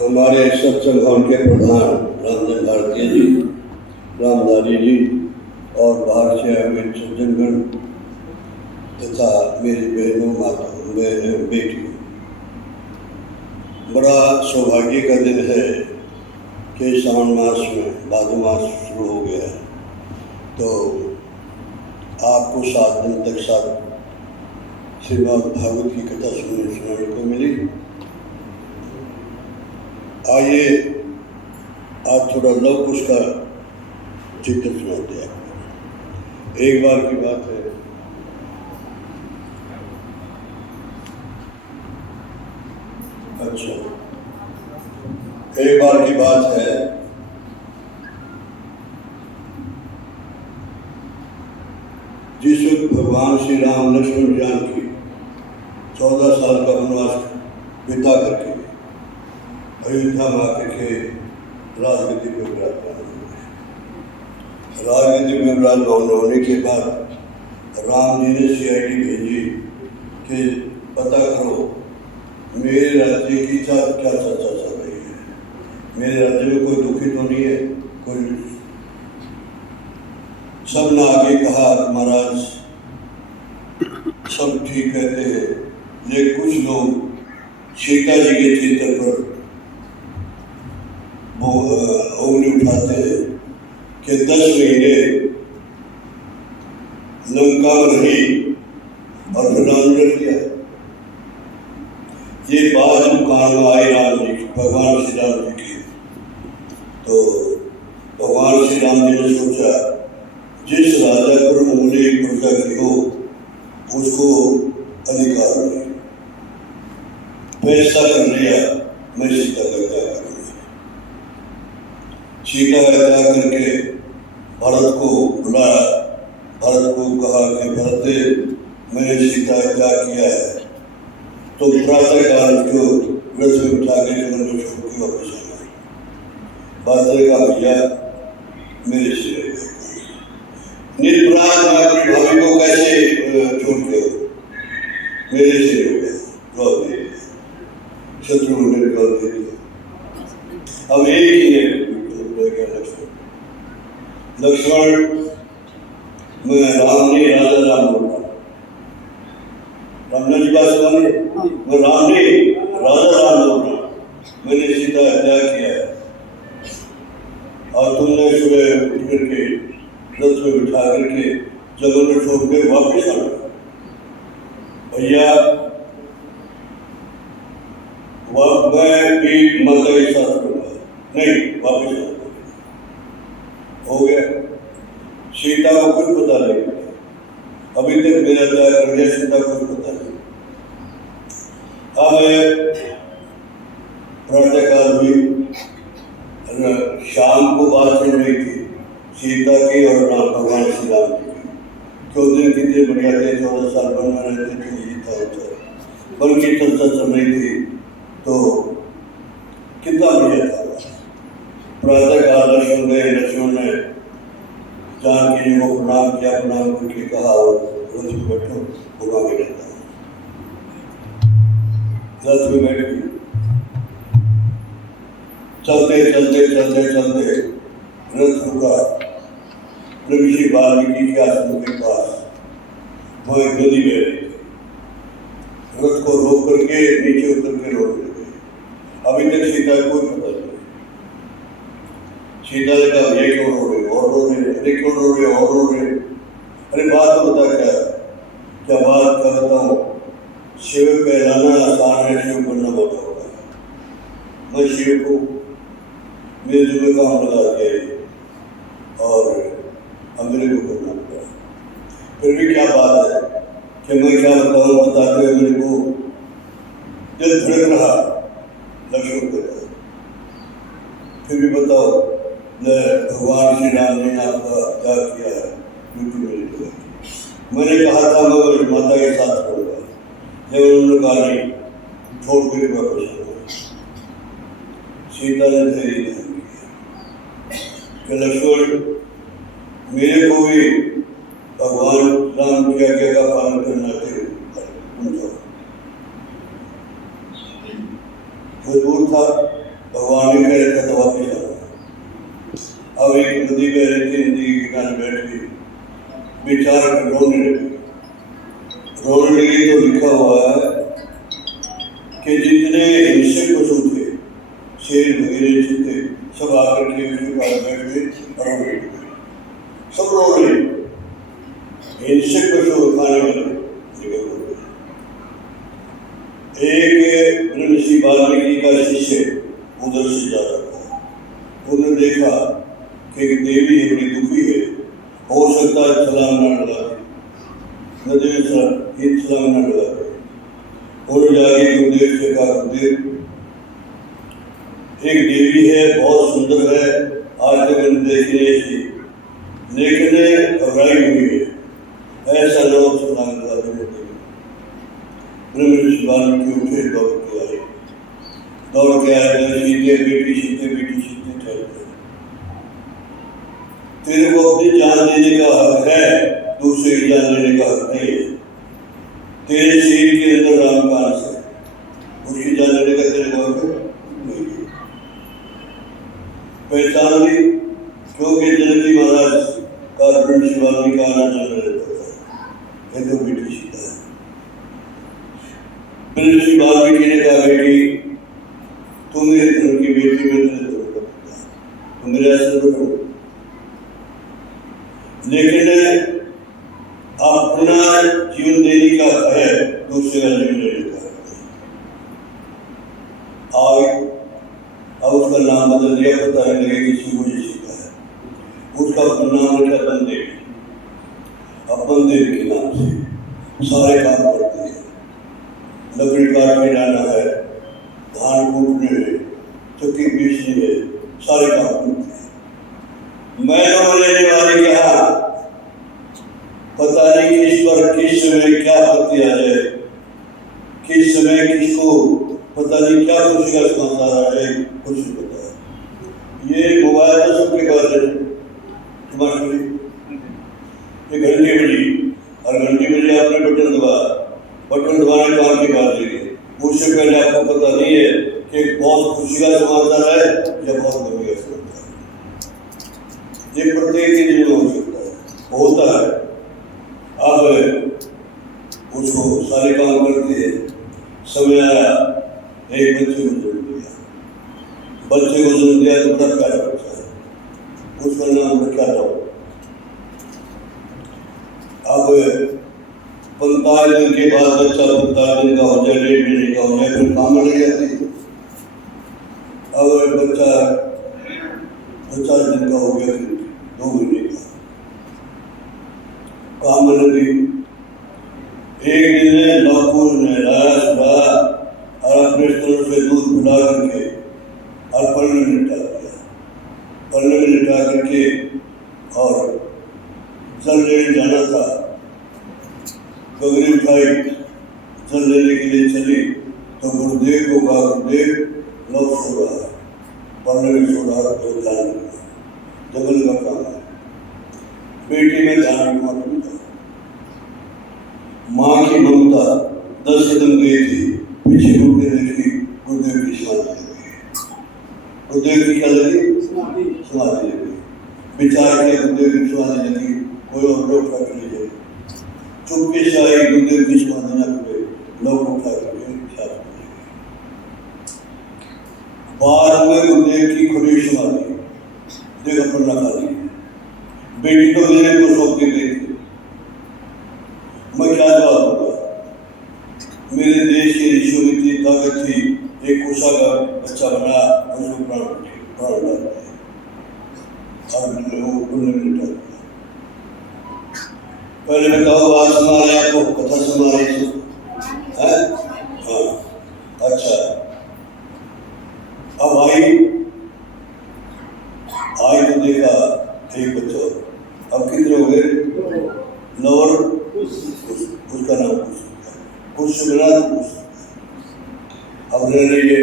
हमारे सत्संग भवन के प्रधान रामचंद्र भारती जी, रामदारी जी और बाहर से आए हुए सज्जनगण तथा मेरी बहनों माताओं बेटियों, बड़ा सौभाग्य का दिन है कि सावन मास में भादो मास शुरू हो गया है, तो आपको 7 दिन तक श्रीमद् भागवत की कथा सुनने को मिली। आइए आज थोड़ा लव कुश का चित्र सुनाते हैं। एक बार की बात है, अच्छा एक बार की बात है, जिस वक्त भगवान श्री राम लक्ष्मण जानकी 14 साल का वनवास बिता करके अयोध्या में आकर के राजगद्दी पर विराजमान हुए। राजगद्दी में विराजमान होने के बाद राम जी ने CID भेजी कि पता करो मेरे राज्य की क्या चर्चा चल रही है, मेरे राज्य में कोई दुखी तो नहीं है कोई। सब ने आगे कहा महाराज सब ठीक कहते हैं, लेकिन कुछ लोग सीता जी के चित्र पर उंगली उठाते हैं कि 10 महीने लंका में रही और प्रदान कर दिया। ये बात जब कान में आई राम जी भगवान श्री राम जी की, तो भगवान श्री राम जी ने सोचा जिस राजा पर उंगली प्रजा की हो उसको अधिकार नहीं, फैसला कर लिया मैं सीता का त्याग करूंगा। सीता का त्याग करके भरत को बुलाया, भरत को कहा कि भरत मैंने सीता का त्याग किया है, तो प्रातः काल को व्रत में उठा के जंगल में छोड़ के वापस आ गए। बात का भैया मेरे से निरपराध मैं अपनी भाभी को कैसे छोड़ के मेरे से हो गया, जवाब दे दिया, शत्रु ने जवाब दे दिया। अब एक ही है लक्ष्मण मैं राम नहीं राजा राम बोला, राम जी बात सुनिए, मैं राम नहीं राजा राम बोला, मैंने सीता का त्याग किया है और तुमने सुबह उठ करके रथ में बिठा करके जंगल में छोड़ के वापस आ गए। भैया मैं भी माता के साथ करूँगा, नहीं वापस आ हो गया। सीता को कुछ पता नहीं, अभी तक मेरा त्याग कर दिया, सीता को कुछ पता नहीं। अब प्रातःकाल हुई, शाम को बात चल रही थी सीता की और राम भगवान श्री राम जी की। 14 कितने बढ़िया थे, 14 साल वन में रहते थे, ये था वन की चर्चा चल रही थी, तो कितना बढ़िया था। प्रातःकाल लक्ष्मण गए, लक्ष्मण ने जानकी जी को प्रणाम किया, प्रणाम करके कहा रथ में बैठो, घुमा के रहता है। रथ में बैठ गई, चलते चलते चलते चलते रथ रुका ऋषि वाल्मीकि के आश्रम के पास। वो एक नदी में रथ को रोक करके नीचे उतर के रोने लगे। अभी तक सीता को कोई पता नहीं। सीता ने कहा ये क्यों रो रहे, और रो रहे, अरे क्यों रो रहे, और रो रहे, अरे बात तो बता क्या बात कहता हूँ, शिव कहलाना आसान है, शिव बनना बहुत होगा। मैं शिव को मेरे दिल में काम लगा के और मेरे को करना पड़ा। फिर भी क्या बात है कि मैं क्या बताऊँ, बताते हुए मेरे को दिल धड़क रहा लक्ष्मण को। फिर भी बताओ भगवान श्री राम ने आपका त्याग किया है, ड्यूटी मेरी जगह। मैंने कहा था मैं माता के साथ करूँगा, लेकिन उन्होंने कहा नहीं, छोड़ कर वापस आऊँगा। सीता ने धैर्य धारण किया कि लक्ष्मण मेरे को भी भगवान राम की आज्ञा का पालन करना चाहिए। लिखा हुआ है कि जितने हिंसक पशु थे, शेर वगैरह चीते, सब आकर के उसके पास बैठ गए और रो रहे, सब रो रहे। हिंसक पशु खाने वाले लेकिन रो रहे। एक ऋषि वाल्मीकि का शिष्य उधर से जा रहा था। उन्होंने देखा कि एक देवी है, बड़ी दुखी है, हो सकता है छलांग न लगा दे, नदी में छलांग न लगा दे। उन्होंने जाके गुरुदेव से कहा, गुरुदेव एक देवी है, बहुत सुंदर है, आज तक मैंने देखी नहीं थी, लेकिन घबराई हुई है, ऐसा लोग छलांग लगा दे। ऋषि वाल्मीकि उठे, दौड़ के आए, सीधे बेटी सीधे चल गए। तेरे को अपनी जान देने का हक है, दूसरे की जान लेने का हक नहीं है। तेरे शरीर के अंदर राम का अंश है, उसकी जान लेने का तेरे को हक नहीं है। पहचान ली, क्योंकि जनती महाराज का ऋषि वाल्मीकि का आना जाना रहता था। ये तो बेटी सीधा है। ऋषि वाल्मीकि ने कहा, बेटी तुम मेरे धर्म की बेटी, में तुम मेरे ऐसे करो, लेकिन अपना जीवन देने का है, दूसरे का जीवन लेने का है। अब उसका नाम बदल दिया, पता नहीं लगे किसी को ये सीखा है। उसका नाम रखा बंदेव। अब बंदेव के नाम से सारे काम करते हैं। लकड़ी काट के जाना है, धान कूटने में, चक्की पीसनी है, सारे काम करते हैं। मैं लेने वाले के यहाँ पता नहीं किस पर किस समय क्या आपत्ति आ जाए, किस समय किसको पता नहीं क्या खुशी का समाचार आ जाए, कुछ नहीं पता है। ये मोबाइल तो सबके पास है, तुम्हारे ये घंटी बजी और घंटी बजी, आपने बटन दबाने काम की बात है। उससे पहले आपको पता नहीं है कि बहुत खुशी का समाचार है या बहुत गमी का समाचार है। ये प्रत्येक के लिए हो सकता है, होता है। अब उसको सारे काम करते हैं। समय आया, एक बच्चे को जन्म दिया। बच्चे को जन्म दिया तो बड़ा प्यारा बच्चा है, उसका नाम रखा था। अब 45 दिन के बाद बच्चा 45 दिन का हो जाए, 1.5 महीने का हो जाए, फिर काम लग जाती है। अब बच्चा 50 दिन का हो गया, 2 महीने का काम लगी। एक दिन नागपुर ने लाया सुबह और अपने स्तरों से दूध पिला करके और पल्ले में लिटा दिया। पल्ले में लिटा करके और जल लेने जाना था। गगरी उठाई, जल लेने के लिए चली तो गुरुदेव को कहा, गुरुदेव लव सो रहा है, पढ़ने में सो रहा है, तो ध्यान रखना, जगल का काम है। बेटी में ध्यान रखना पड़ता। माँ की ममता 10 कदम गई थी, पीछे मुड़ के देखी, गुरुदेव की समाधि लगी। गुरुदेव की क्या लगी? समाधि लगी। विचार किया, गुरुदेव की समाधि लगी, कोई और लोग फर्क नहीं है। चुपके से आई, गुरुदेव की समाधि न खुले, लोग उठा करके ख्याल किए। बाद में गुरुदेव की खुली समाधि जगह पर रखा दी। बेटी तो मेरे को सौंप के गई थी, मैं क्या जवाब दूंगा? मेरे देश के ऋषियों में इतनी ताकत थी, एक कुशा का बच्चा बना, उसको प्राण डाल दिया। पहले बताओ, बात सुना रहे आपको, कथा सुना रही है? हाँ, अच्छा। अब आई तो देखा एक बच्चा, अब कितने हो गए? नवर, उसका नाम कुछ से बना, अब रह रही है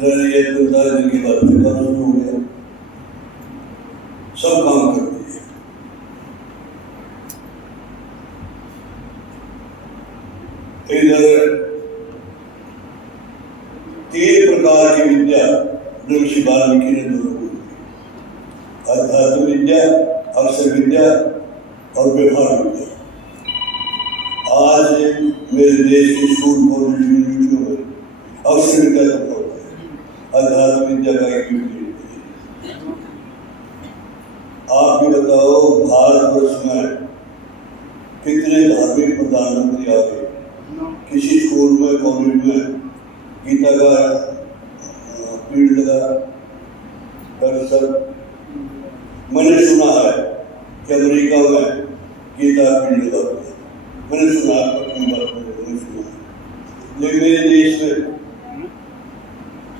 45 दिन के बाद फिर काम शुरू हो गया। सब काम करती है। इधर 3 प्रकार की विद्या ऋषि वाल्मीकि ने दोनों को दी। अध्यात्म विद्या, अक्षर विद्या और व्यवहार विद्या। आज मेरे देश के स्कूल कॉलेज यूनिवर्सिटियों में अवसर का होता है अध्यात्म विद्या का एक यूनिवर्सिटी। आप भी बताओ भारतवर्ष में कितने धार्मिक प्रधानमंत्री आ गए, किसी स्कूल में कॉलेज में गीता का पीरियड लगा। डॉक्टर साहब मैंने सुना है कि अमेरिका में गीता पीरियड लगा, मैंने सुना अपनी बात मैंने सुना, लेकिन मेरे देश में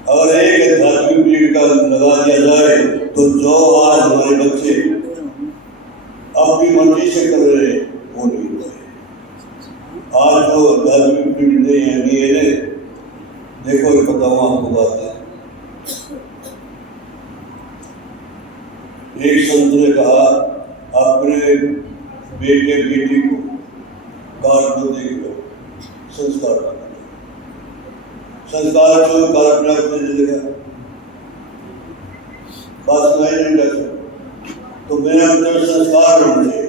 अगर एक आध्यात्मिक पीरियड का लगा दिया जाए तो जो आज हमारे बच्चे अपनी मर्जी से कर रहे हैं वो नहीं हो रहे। आज जो आध्यात्मिक पीरियड नहीं है देखो बताऊँ आपको बात है। एक संत ने कहा अपने बेटे बेटी को कार्ड को देख लो, संस्कार जो कार्ड देगा बात सुनाई नहीं जाती। तो मेरा मतलब संस्कार होने चाहिए।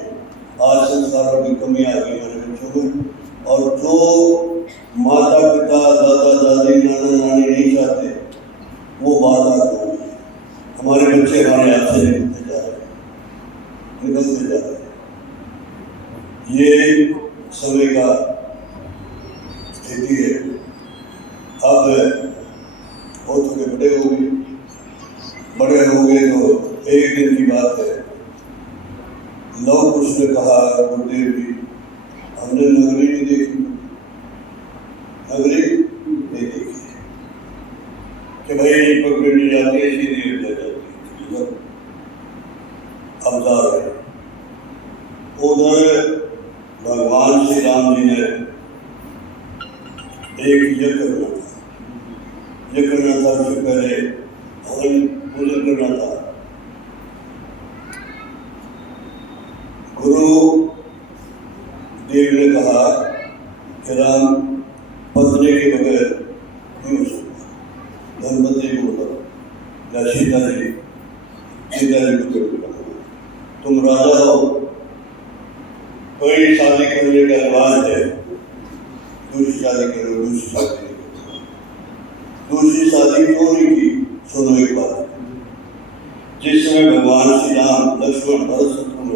आज संस्कारों की कमी आ गई हमारे बच्चों में, और जो माता पिता दादा दादी नाना नानी नहीं चाहते वो बात आ रही है। हमारे बच्चे हमारे हाथ से निकलते जा रहे हैं। ये समय का स्थिति है। अब बहुत थोड़े बड़े हो गए तो एक दिन की बात है, लव कुश ने कहा गुरुदेव जी हमने नगरी नहीं देखी, नगरी नहीं देखी कि भाई पकड़ी जाती है सीधी हो जाती है। अब जा रहे उधर भगवान श्री राम जी ने एक यज्ञ करना था, उससे पहले हवन पूजन करना था। गुरु देव ने कहा कि राम पत्नी के बगैर नहीं हो सकता, धनपति को बताओ या सीता जी को तुम राजा हो, कोई शादी करने का रिवाज है, दूसरी शादी करो, दूसरी शादी नहीं करो। दूसरी शादी क्यों नहीं की? सुनो एक बात, जिसमें भगवान श्री राम लक्ष्मण भरत शत्रुघ्न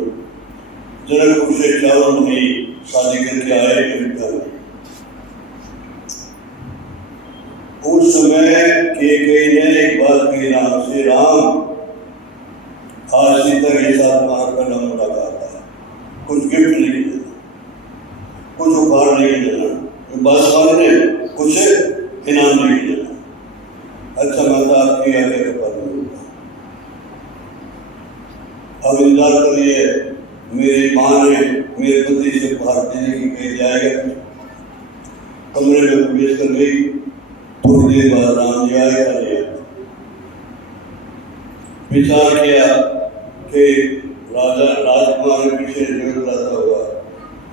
जनकपुर से 4 महीने शादी करके आए अयोध्या में। उस समय कैकेयी ने एक बात कही राम से, राम आज सीता के साथ हमारा पहला मुलाकात है, कुछ गिफ्ट नहीं देना, कुछ उपहार नहीं देना, बस वाले ने कुछ इनाम नहीं देना। अच्छा माता आपकी आज्ञा का पालन होगा। अब इंतजार करिए, मेरी माँ ने मेरे पति से उपहार देने की कही जाएगा। कमरे में प्रवेश कर गई, थोड़ी देर बाद राम जी आए। विचार किया कि राजा राजकुमार के पीछे जो लाता होगा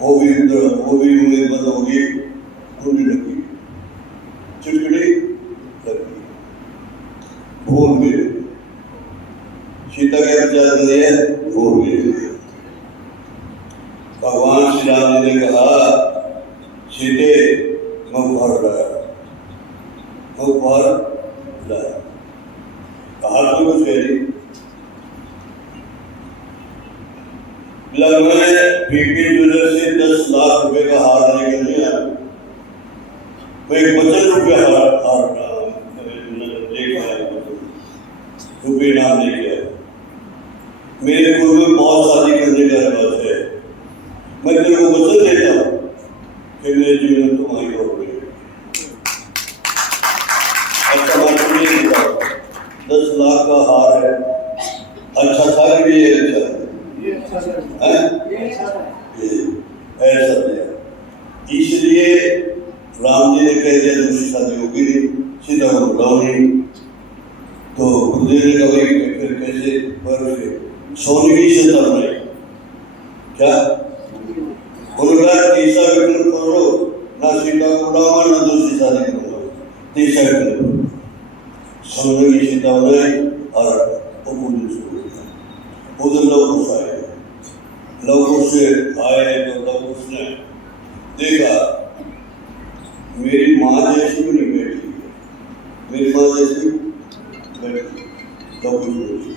वो भी उम्मीद बंद होगी, उंगली लगी, चिड़चिड़ी लगी, भूल गई। सीता क्या विचार कर रही है? भूल गई। भगवान श्री राम जी ने कहा सीते मैं उपहार लाया, कहा तो कुछ कह रही बीपी ज्वेलर से 10 लाख रुपए का हार लेकर नहीं आया, मैं एक 50 रुपया हार लेके आया, रुपये नाम लेके आया। मेरे कुल में बहुत शादी करने का रिवाज है, मैं तेरे को वचन देता हूँ कि मेरे जीवन तुम्हारी हो गई। अच्छा मतलब नहीं होगा, 10 लाख का हार है, अच्छा था कि ये अच्छा है? ऐसा दिया, इसलिए राम जी ने कह दिया दूसरी शादी होगी नहीं, सीता को बुलाओ नहीं। तो गुरुदेव ने कहा फिर कैसे पर सोने की सीता बनाई क्या? उन्होंने तीसरा विकल्प करो, ना सीता को बुलाओ ना दूसरी शादी करो, तीसरा विकल्प सोने की सीता बनाई और उधर लवकुश आए। लवकुश से आए तो लवकुश ने देखा मेरी माँ जैसी भी नहीं बैठी, मेरी माँ जैसी बैठी तो कुछ नहीं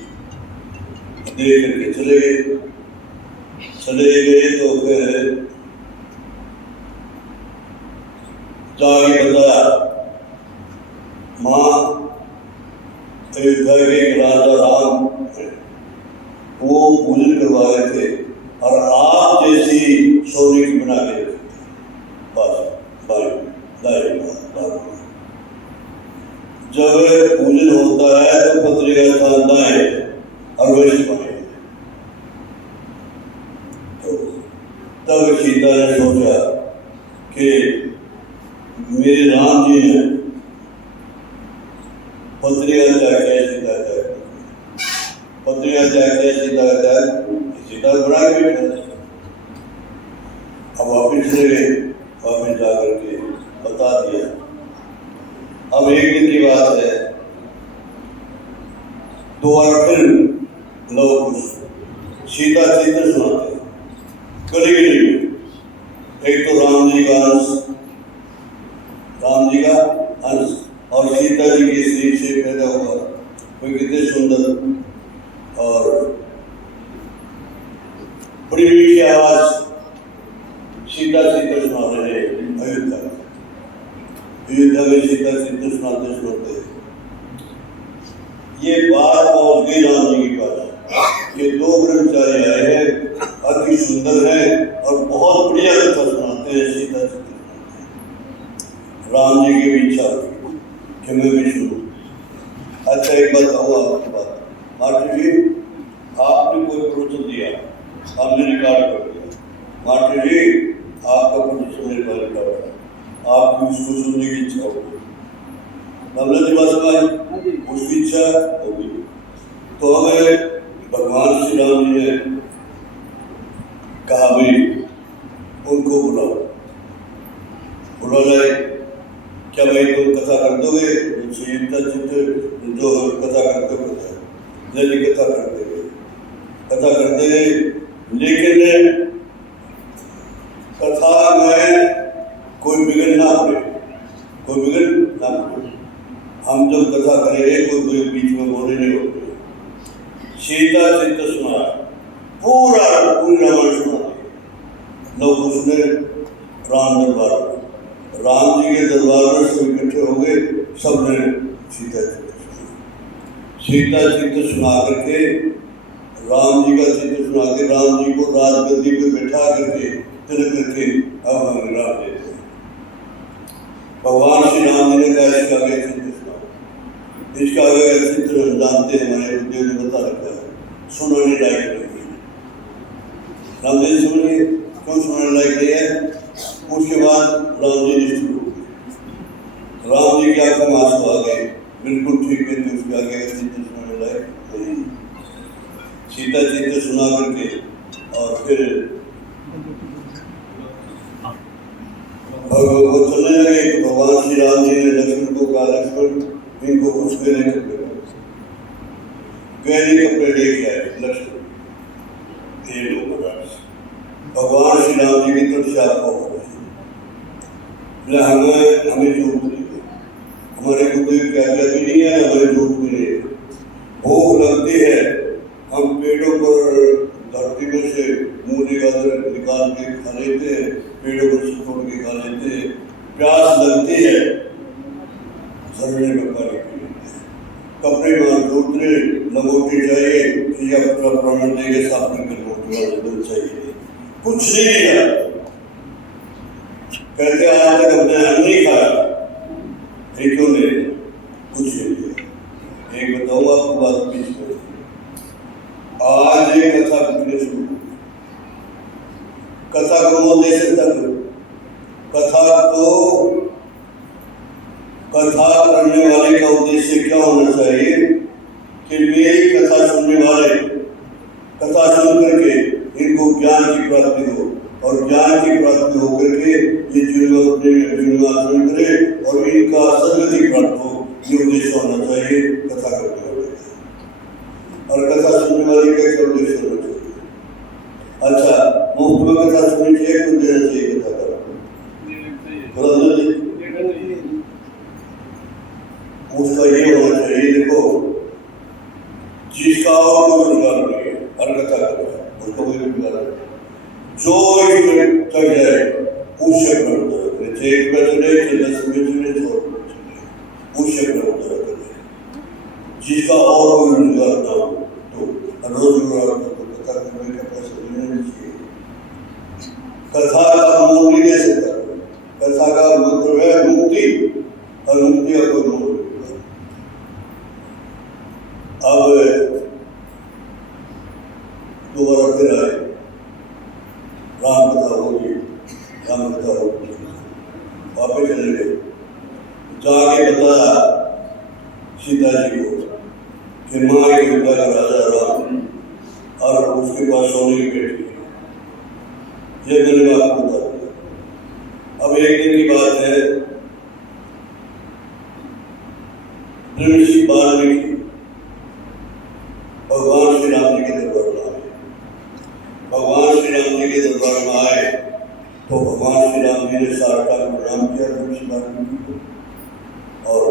देख करके चले गए। तो फिर जाके बताया माँ अयोध्या के राजा राम वो पूजन करवा रहे थे और आप जैसी सोने की बना के रखी थी। बस जब पूजन होता है तो पत्रिका स्थान दाएं और वैश्य बाएं। तो तब सीता ने सोचा कि मेरे राम जी ने पत्रिका जाके सीता जाए, पत्रिका जाके सीता जाए, सीता बड़ा के बैठा। अब वापिस चले गए, वापिस जा करके बता दिया। अब एक दिन की बात है, दोबारा फिर लव कुश सीता चित्र सुनाते गली गली में। एक तो राम जी का अंश और सीता जी के शरीर से पैदा हुआ, वे कितने सुंदर और बड़ी मीठी आवाज सीता चित्र सुना रहे हैं। अयोध्या में सीता चित्र सुनाते सुनाते ये बात पहुंच गई राम जी के पास। ये दो ब्रह्मचारी आए हैं, अति सुंदर है और बहुत बढ़िया कथा सुनाते हैं, सीता चित्र सुनाते हैं। राम जी की भी इच्छा कि मैं भी सुनूं। अच्छा एक बात कहूँ आपकी बात, मास्टर जी आपने कोई प्रवचन दिया, हमने रिकॉर्ड कर दिया। मास्टर जी आपका प्रवचन मेरे पास रिकॉर्ड है, आपकी उसको सुनने की इच्छा होगी। उसकी इच्छा होगी तो हमें भगवान श्री राम जी ने कहा भाई उनको बुलाओ। बुला लाए, क्या भाई तुम कथा कर दोगे? सीता चित्र जो कथा करते होते हैं कथा करते गए, लेकिन कथा में कोई बिगड़ ना पड़े। हम जब कथा करेंगे कोई बीच में बोले नहीं होते। सीता चित्र सुना, पूरी रामायण सुना। लोग उसने राम दरबार में, राम जी के दरबार में सब इकट्ठे हो गए, सबने सीता चित्र सुना करके, राम जी का चित्र सुना के, राम जी को राजगद्दी पे बैठा करके तिलक करके अब हम राम देते हैं। भगवान श्री राम जी ने कहा इसका आगे चित्र सुनाओ। इसका आगे चित्र जानते हैं, हमारे गुरुदेव ने बता रखा है, सुनाने लायक नहीं है। राम जी सुनिए क्यों सुनाने लायक नहीं है? उसके बाद राम जी ने शुरू हो गए, राम जी की आंखों में आंसू आ गए, बिल्कुल ठीक है। तो उसके आगे चित्र सुनाने लायक नहीं। सीता चित्र सुना करके और फिर चलने लगे। भगवान श्री राम जी ने लक्ष्मण को कहा, लक्ष्मण इनको कुछ गहने कपड़े लेके आए। लक्ष्मण ये लोग भगवान श्री राम जी की तरफ से आपको हमें जरूरत नहीं है, हमारे गुरुदेव की आज्ञा भी नहीं है, हमारे जरूरत भी नहीं है। भूख लगती है, हम पेड़ों पर धरती में से मूली गाजर निकाल के खा लेते हैं, पेड़ों पर से तोड़ के खा लेते हैं। प्यास लगती है, झरने में पानी पी लेते हैं। कपड़े में जरूरत नहीं, लंगोटी चाहिए या प्राण देंगे साफ करके लंगोटी चाहिए, कुछ नहीं लिया। कहते आज तक हमने अन्न नहीं खाया, क्यों नहीं? कुछ नहीं लिया। एक बताऊँ आपको बात बीच में, आज एक कथा करने शुरू, कथा को दे सकता है। कथा करने वाले का उद्देश्य क्या होना चाहिए कि मेरी कथा सुनने वाले कथा सुन करके इनको ज्ञान की प्राप्ति हो, और ज्ञान की प्राप्ति होकर के ये जीवन अपने आचरण करे और इनका सदगति प्राप्त हो, ये उद्देश्य होना चाहिए कथा करने वाले। और कथा सुनने वाले का क्या उद्देश्य होना चाहिए? अच्छा, मुफ्त में कथा सुननी चाहिए, कुछ देना चाहिए कथा का? एक बार चले 10 में चले 100 रुपये चले, उस शक्ल में तरह करें जिसका और कोई रोजगार ना हो तो रोजगार को पता करने का पैसा देना चाहिए। कथा का मूल नहीं दे सकता, कथा का मतलब है मुक्ति, और मुक्ति का कोई मूल नहीं। अब दोबारा फिर आए, राम कथा होगी, राम कथा होगी, वापस चले गए, जाके बताया सीता जी को कि माँ के पिता का राजा राम और उसके पास सोने की बेटी, ये मैंने आपको बता दिया। अब एक दिन की बात है, ऋषि वाल्मीकि भगवान श्री राम जी के दरबार में आए। भगवान श्री राम जी के दरबार में आए तो भगवान श्री राम जी ने साष्टांग प्रणाम किया ऋषि वाल्मीकि को और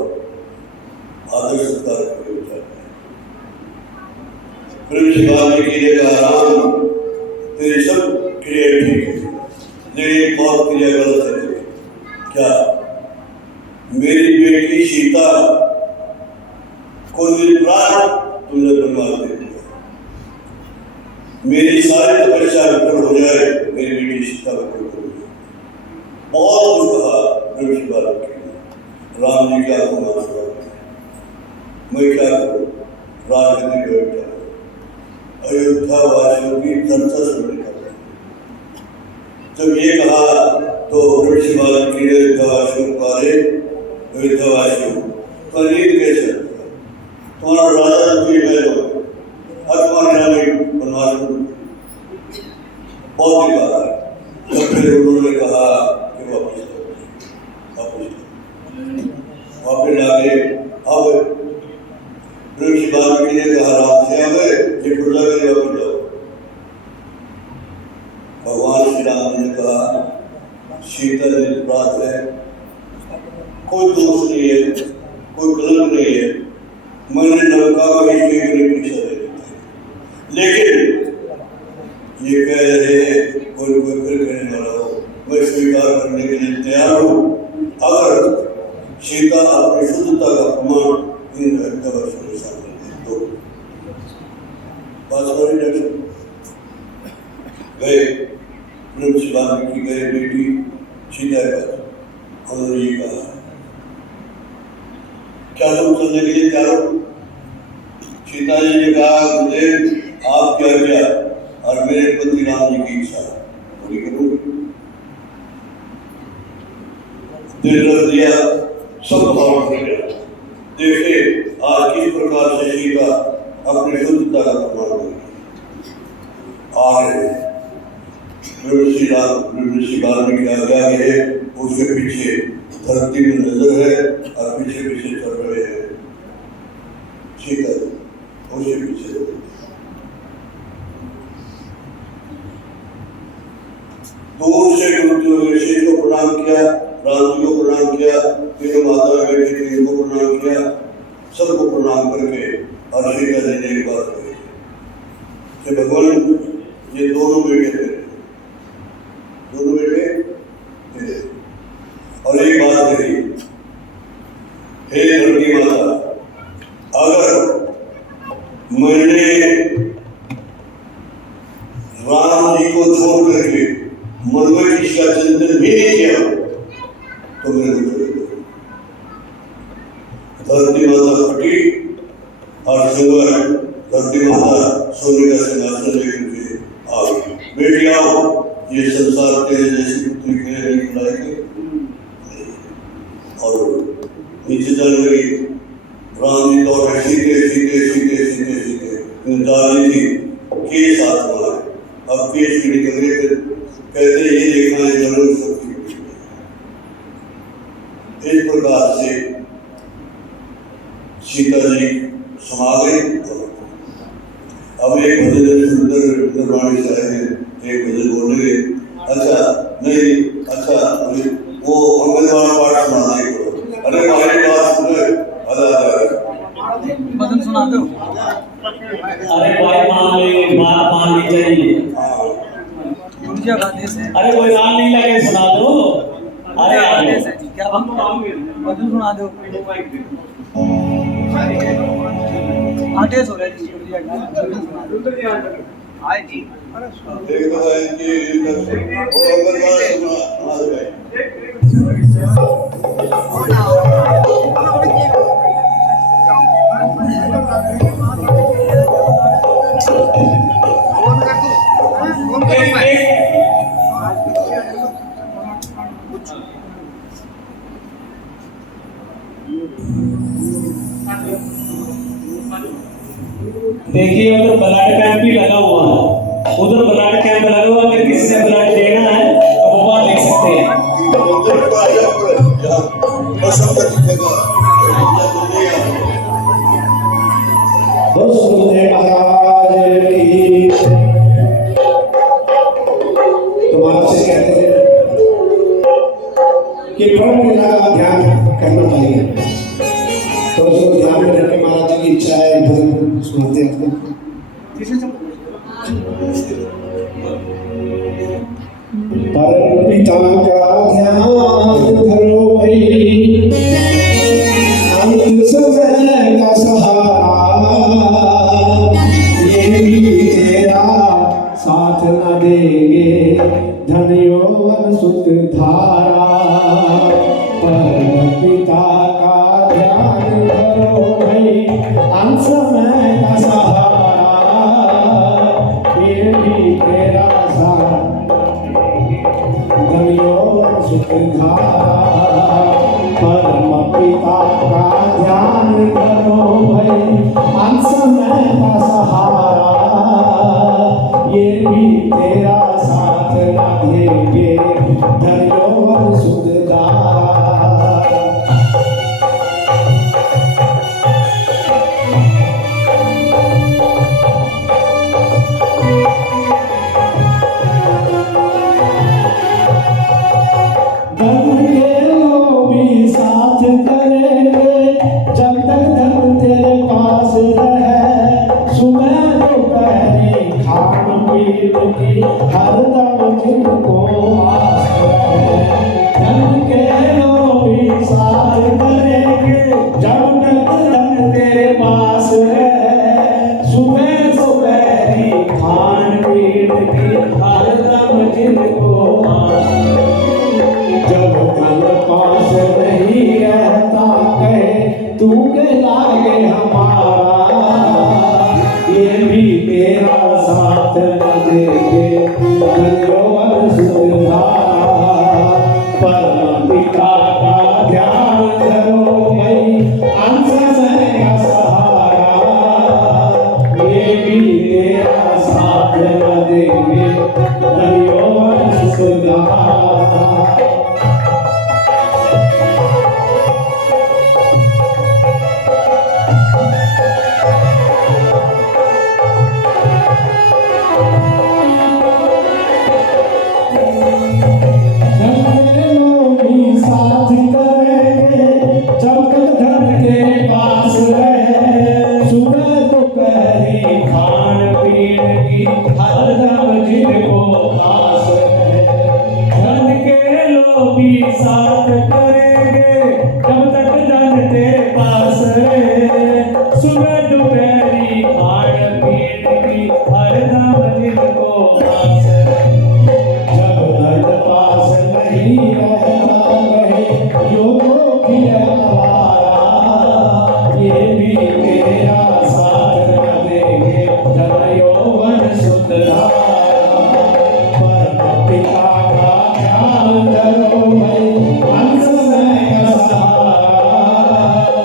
आदर सत्कार करके उठाया। ऋषि वाल्मीकि ने कहा, राम तेरी सब क्रिया ठीक है, लेकिन बहुत क्रिया गलत है। क्या? मेरी बेटी सीता को निर्प्राण तुमने बर्बाद कर दिया, मेरी सारी तपस्या विफल हो जाए, मेरी बेटी सीता को विफल हो जाए। बहुत कुछ कहा ऋषि वाल्मीकि ने। राम जी क्या होना चाहिए, मैं क्या करूँ, राजनीति बैठा अयोध्या वासियों की चर्चा सुनने का। जब ये कहा तो ऋषि वाल्मीकि ने अयोध्यावासियों को कहा, अयोध्यावासियों तो नींद कैसे, तुम्हारा राजा तुझे मैं लो, तुम्हारी रानी बनवास बहुत ही कहा। तब फिर उन्होंने कहा कि वापस आ गए। अब ऋषि वाल्मीकि ने कहा, राम से आ गए, ये प्रजा के वापस जाओ। भगवान श्री राम ने कहा, सीता निर्पराध है, कोई दोष नहीं है, कोई कलंक नहीं है, मैंने लंका को इसके लिए पीछा दे दिया, लेकिन ये कह रहे हैं कोई फिर कहने वाला हो, मैं स्वीकार करने के लिए तैयार हूँ अगर सीता अपनी शुद्धता का प्रमाण इन अयोध्यावासियों के सामने दे तो। गए ऋषि वाल्मीकि गए बेटी सीता पर, उन्होंने ये कहा, क्या तुम चलने के लिए तैयार हो? सीता जी ने कहा, मुझे आप क्या किया और मेरे पति राम जी की इच्छा पूरी करूंगी। दिल रख दिया, सब भाव कर गया। देखे आज किस प्रकार से सीता अपनी शुद्धता का प्रमाण करेगी। आगे ऋषि वाल्मीकि आज्ञा है, उसके पीछे धरती में नजर है और पीछे पीछे चल रहे हैं सीता उसके पीछे। दूर से ऋषि को प्रणाम किया, राम जी को प्रणाम किया, तीनों माता बेटी थी इनको प्रणाम किया, सबको प्रणाम करके और सीता जी ने एक बात कही कि भगवान ये दोनों बेटे थे, दोनों बेटे थे, और एक बात कही, हे धरती माता, अगर मैंने राम जी को छोड़ करके मन में किसी का चिंतन भी नहीं किया तो मेरे को छोड़ दो। धरती माता फटी और सुबह धरती माता सोने का सिंहासन लेकर के आ गई। बेटी आओ, ये संसार तेरे जैसी पुत्री के लिए नहीं खिलाएगी। और नीचे चल गई, राम जी दौड़े सीधे सीधे सीधे सीधे सीधे डाली थी केस हाथ में। अब केस की निकल गए, कहते ये देखना है जरूर सबकी। इस प्रकार से सीता जी समा गई। अब एक भजन सुंदर निर्वाणी साहब है, एक भजन बोलेंगे। अच्छा नहीं, अच्छा वो अंग्रेज वाला पाठ सुना देंगे। अरे हमारी बात सुने, भजन सुना दो। अरे भाई मान ली चाहिए। अरे कोई राम लीला के सुना दो। अरे जी क्या बात भजन सुना दो आदेश हो रहा है जी शुक्रिया आए जी एक दफा इनकी वो अगर बात सुना दे देखिए उधर ब्लड कैंप भी लगा हुआ है, उधर ब्लड कैंप लगा हुआ, अगर किसी ने ब्लड देना है तो वो वहाँ दे सकते हैं। मंदिर को आजा पड़े या मौसम का दिखेगा तुम्हारा से कहते हैं कि परम लीला का ध्यान करना चाहिए, तो उसको ध्यान में रख के महाराज जी की इच्छा है भजन सुनाते हैं। परम पिता का ध्यान धरो भाई, अंत समय का सहारा, ये भी तेरा साथ न देंगे धन यौवन सुख धारा। परम पिता का ध्यान धरो भाई, अंत समय का सहारा, ये भी तेरा साथ धन यौवन सुख धारा। परम पिता का ध्यान धरो भाई, अंत समय का सहारा, ये भी तेरा साथ न देंगे धन यौवन सुख धारा। धन के लोग भी साथ करेंगे जब तक धन तेरे पास रहे। सुबह दोपहरी खान पीन की हरदम जिनको आस रहे। धन के लोग भी साथ करेंगे जब तक धन तेरे पास रहे। सुबह दोपहरी खान पीन की हरदम जिनको आस रहे। जब धन पास नहीं रहता कहे तू के लागे हमारा, ये भी तेरा साथ न देंगे धन यौवन सुख धारा। परम पिता का ध्यान धरो भाई, अंत समय का सहारा, ये भी तेरा साथ न देंगे धन यौवन सुख धारा। साथ करेंगे जब तक धन तेरे पास है। सुबह दोपहरी खान पीन की हरदम जिनको आस है। जब धन पास नहीं रहता कहे योगों की आवारा, ये भी तेरा साथ न देंगे धन यौवन सुख धारा। परम पिता का ध्यान धरो भाई, अंत समय का सहारा,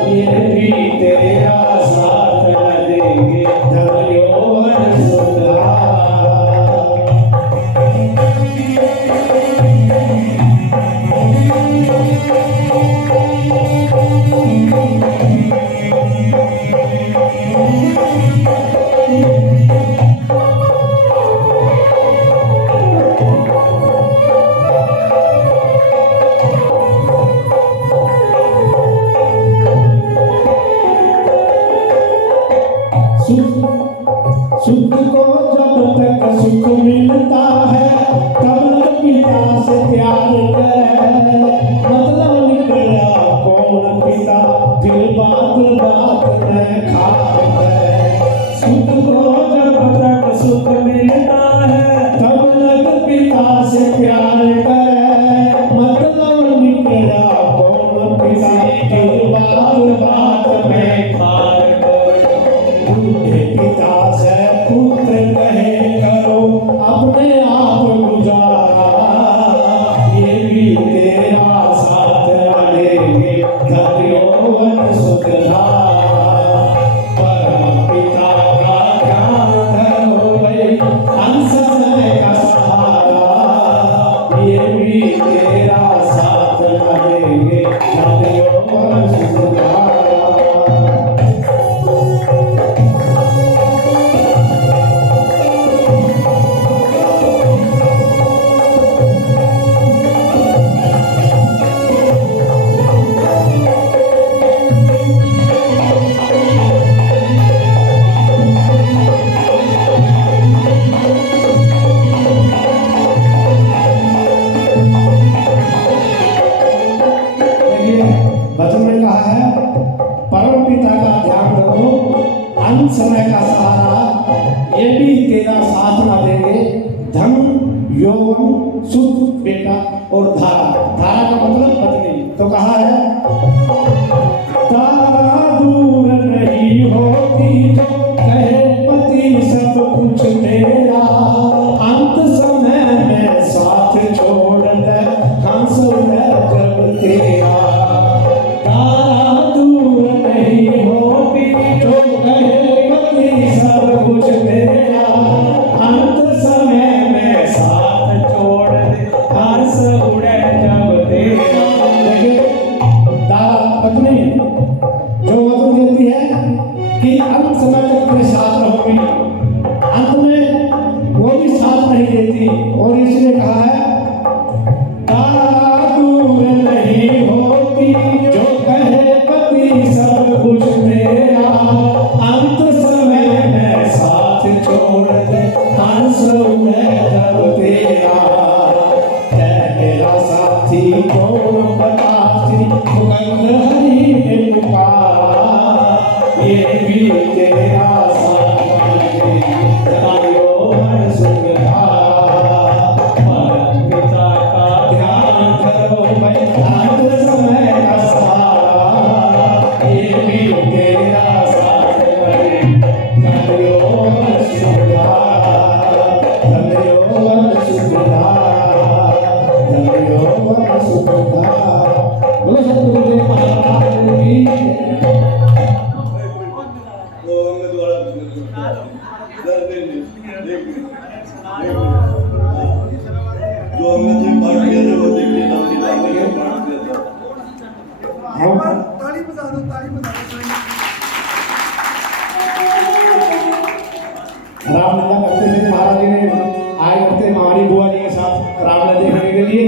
ये भी तेरा साथ न देंगे धन यौवन सुख धारा। सुख को जब तक सुख मिलता है तब तक पिता से प्यार करे। मतलब खार है। सुख को जब तक सुख मिलता है, तब तक पिता से प्यार करे, मतलब निकला कौन पिता की बात में खार कर। बूढ़े पिता से पुत्र कहे करो अपने आप गुजारा, ये भी तेरा साथ लगेंगे धन यौवन सुख धारा। परम पिता का ध्यान धरो भाई अंश समय का सहारा, ये भी तेरा साथ लगेंगे धन यौवन सुख धारा। वचन में कहा है परम पिता का ध्यान रखो, अंत समय का सहारा, ये भी तेरा साथ ना देंगे धन यौवन सुख बेटा और धारा। धारा का मतलब पत्नी। तो कहा है तारा दूर नहीं होती जो कहे पति सब कुछ तेरा, अंत समय में साथ छोड़ दे हंस उड़े जब तेरा। तारा दूर नहीं होती जो कहे पति सब कुछ तेरा, अंत समय में साथ छोड़ दे हंस उड़े जब तेरा। देखिए तारा पत्नी जो वचन देती है कि अंत समय तक तेरे साथ रहूंगी, अंत में वो भी साथ नहीं देती, और इसलिए कहा है तारा दूर नहीं होती जो कहे पति सब कुछ तेरा, अंत समय में साथ छोड़ दे हंस उड़े जब तेरा। है मेरा साथी कौन बताती पुकार हरि ने पुकारा, ये भी तेरा साथ लगेंगे धन यौवन सुख धारा। परम पिता का ध्यान धरो भाई अंत समय का सहारा, ये भी तेरा साथ लगेंगे धन यौवन सुख धारा। धन यौवन सुख धारा, धन यौवन सुख धारा। बोलो सतगुरुदेव महाराज की वो अंगद वाला इधर देख जो अंगद ने पाठ किया था वो देखिए नाम निकाल के पाठ किया था। ताली बजा दो, ताली बजा दो। रामलीला करते थे महाराज जी ने, आए करते हमारी बुआ जी के साथ रामलीला देखने के लिए,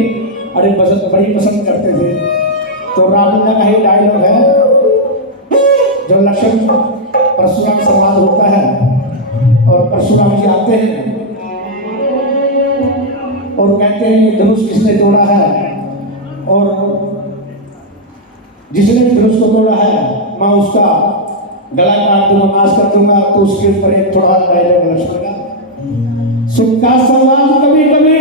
अरे बड़ी पसंद करते थे। तो रामलीला का ही डायलॉग है, जब लक्ष्मण परशुराम संवाद होता है और परशुराम जी आते हैं और कहते हैं कि धनुष किसने तोड़ा है, और जिसने धनुष को तोड़ा है मैं उसका गला काट दूंगा, नाश कर दूंगा। तो उसके ऊपर एक थोड़ा डायलॉग लक्ष्मण का, सुख का संवाद कभी कभी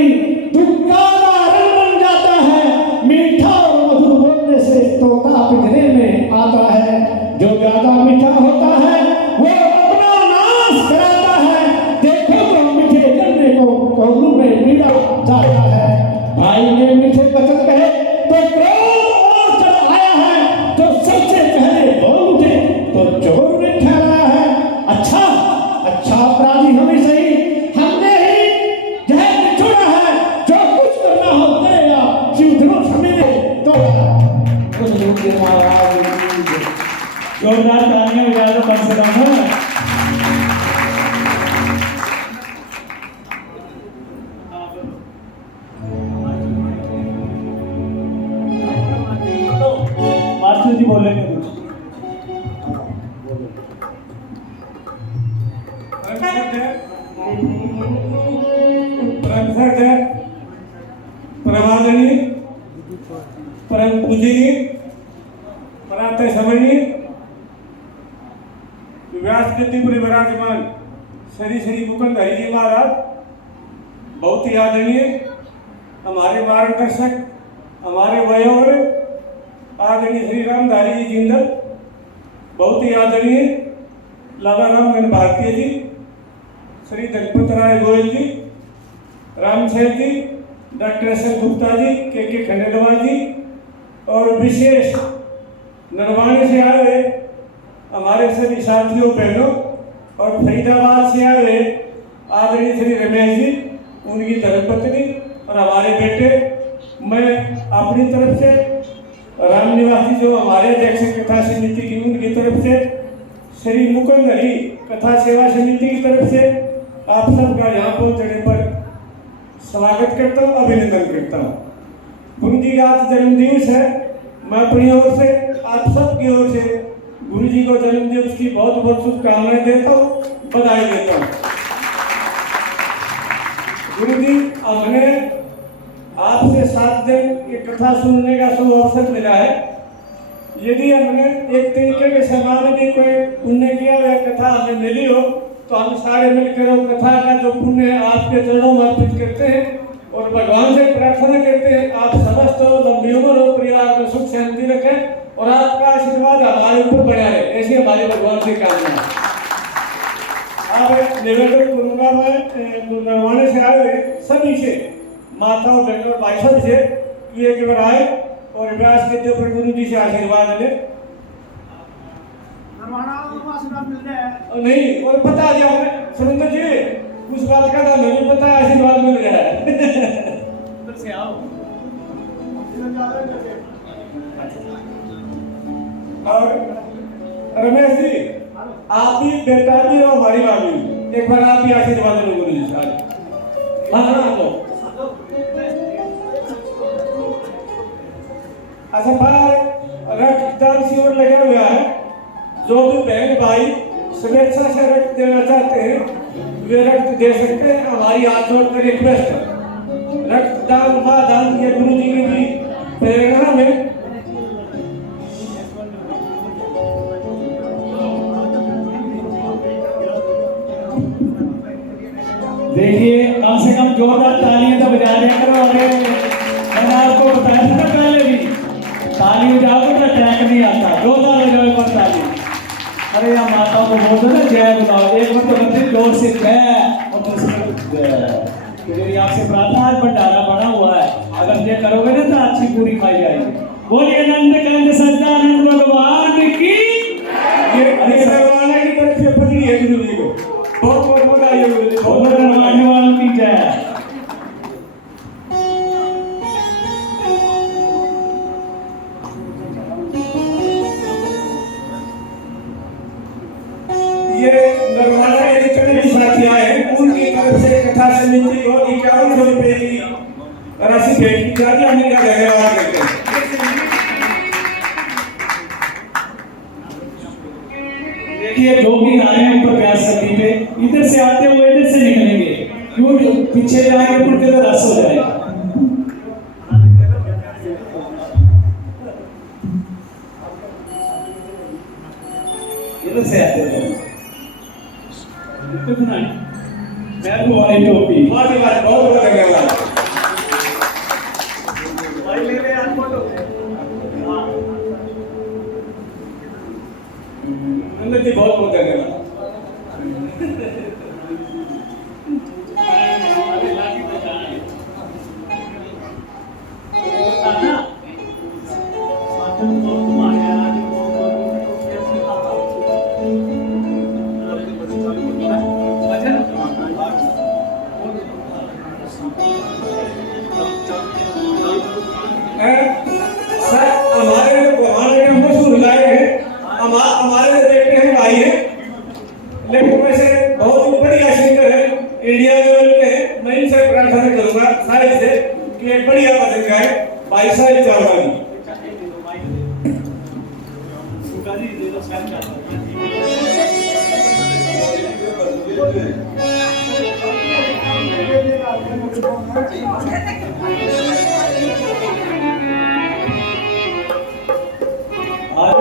दुख का कारण बन जाता है, मीठा और मधुर बोलने से तोता पिघले में आता है। जो ज्यादा मीठा होता है वो अपना नाश कराता है, देखो तो मीठे गन्ने को कौरू में पीड़ा जाता है। भाई ने मीठे वचन कहे तो क्रोध और चढ़ आया है, तो सबसे पहले बोल उठे तो चोर ने ठहराया है। अच्छा अच्छा अपराधी हमें सही, हमने ही जहर निचोड़ा है, जो कुछ करना हो करेगा शिव धनुष हमें दे तोड़ा। जोरदार तालियां बजा दो कम से कम। मास्टर जी बोलेंगे कुछ। परमादरणीय परम पूजनीय पराते समरणीय व्यास गद्दी पर विराजमान श्री श्री मुकुंद हरि जी महाराज बहुत ही आदरणीय, हमारे मार्गदर्शक, हमारे वयोवर आदरणीय श्री रामधारी जी जिंदल, बहुत ही आदरणीय लाला रामगन भारतीय जी, श्री दलपत राय गोयल जी, रामसेठ जी, doctor S L Gupta ji, के खंडेलवाल जी, और विशेष नरवाने से आए हुए हमारे सभी साथियों बहनों और फरीदाबाद से आए हुए आदरणीय श्री रमेश जी, उनकी धर्मपत्नी और हमारे बेटे, मैं अपनी तरफ से राम निवासी जो हमारे अध्यक्ष कथा समिति की, उनकी तरफ से श्री मुकुंद हरि कथा सेवा समिति की तरफ से आप सबका यहाँ पहुँचने पर स्वागत करता हूँ, अभिनंदन करता हूँ। गुरु जी का आज जन्मदिवस है, मैं अपनी ओर से आप सबकी ओर से गुरु जी को जन्मदिवस की बहुत बहुत शुभकामनाएं देता हूँ, बधाई देता हूँ। गुरु जी, हमने आपसे 7 दिन की कथा सुनने का शुभ अवसर मिला है। यदि हमने एक तरीके के समान की कोई पुण्य किया हुआ कथा हमें मिली हो तो हम सारे मिलकर वो कथा का जो पुण्य है आपके चरणों में अर्पित करते हैं और भगवान से प्रार्थना करते हैं आप समस्त हो, लंबी उम्र हो, परिवार को सुख शांति रखें और आपका आशीर्वाद हमारे ऊपर बना रहे, ऐसी हमारे भगवान से कामना है। अब निवेदन करूंगा मैं नरवाने से आए हुए सभी से, माताओं बहनों और भाई सब से कि एक बार आए और व्यास के ऊपर गुरु जी से आशीर्वाद ले। आशीर्वाद मिल रहा है नहीं, और पता है हमें सुरेंद्र जी, उस बात का तो नहीं पता, आशीर्वाद मिल रहा है। उधर से आओ। और रमेश जी, आप भी बेटा भी और हमारी माँ भी, एक बार आप भी आशीर्वाद लो गुरु जी से। हाँ लो। अच्छा भाई, रक्तदान शिविर लगा हुआ है, जो भी बहन भाई स्वेच्छा से रक्त देना चाहते हैं वे रक्त दे सकते हैं। हमारी हाथ जोड़कर रिक्वेस्ट है, रक्तदान महादान के गुरु जी की भी प्रेरणा में देखिए, कम से कम जोरदार तालियां तो बजा दिया करो। अरे मैंने आपको बताया था ना पहले भी, ताली बजाओगे तो ट्रैक नहीं आता, जोरदार बजाओ पर ताली। अरे यहाँ माताओं को बोल दो ना जय बुलाओ, एक बार तो बच्चे जोर से जय और दूसरे जय। मेरी आपसे प्रार्थना, आज भंडारा बना हुआ है, अगर ये करोगे ना तो अच्छी पूरी खाई जाएगी। बोलिए नंद कंद सच्चानंद भगवान की। ये भगवान की तरफ से पकड़ी है गुरु जी को, बहुत बहुत बधाई है गुरु जी, बहुत बहुत मानने वालों की जय। ये नरवाना के जितने भी साथी आए हैं उनकी तरफ से कथा समिति को 51 रुपए की राशि भेंट की जाती है, हम इनका धन्यवाद करते हैं। देखिए, जो भी आए हैं ऊपर व्यास गद्दी पे, इधर से आते हुए इधर से निकलेंगे, क्यों पीछे जाएंगे उनके तो रस हो जाएगा। इधर से आते हैं कितना मैं को वाली टोपी बहुत बहुत धन्यवाद। भाई ले ले यार फोटो। नंद जी बहुत बहुत धन्यवाद। हमारे बेटे हैं, भाई हैं, लेकिन वैसे बहुत बढ़िया सिंगर है, इंडिया लेवल के हैं। मैं इनसे प्रार्थना करूंगा साहिब से कि एक बढ़िया भजन गाए, भाई साहिब चावला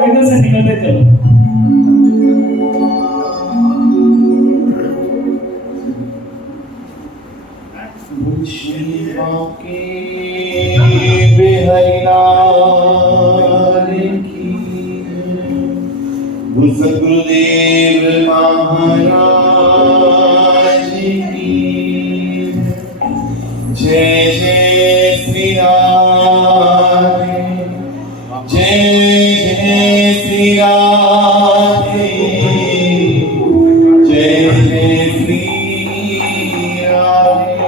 इधर से निकलते चलो। सतगुरुदेव महाराज की जय जय श्री राधे जय जय श्री राधे जय जय श्री राधे।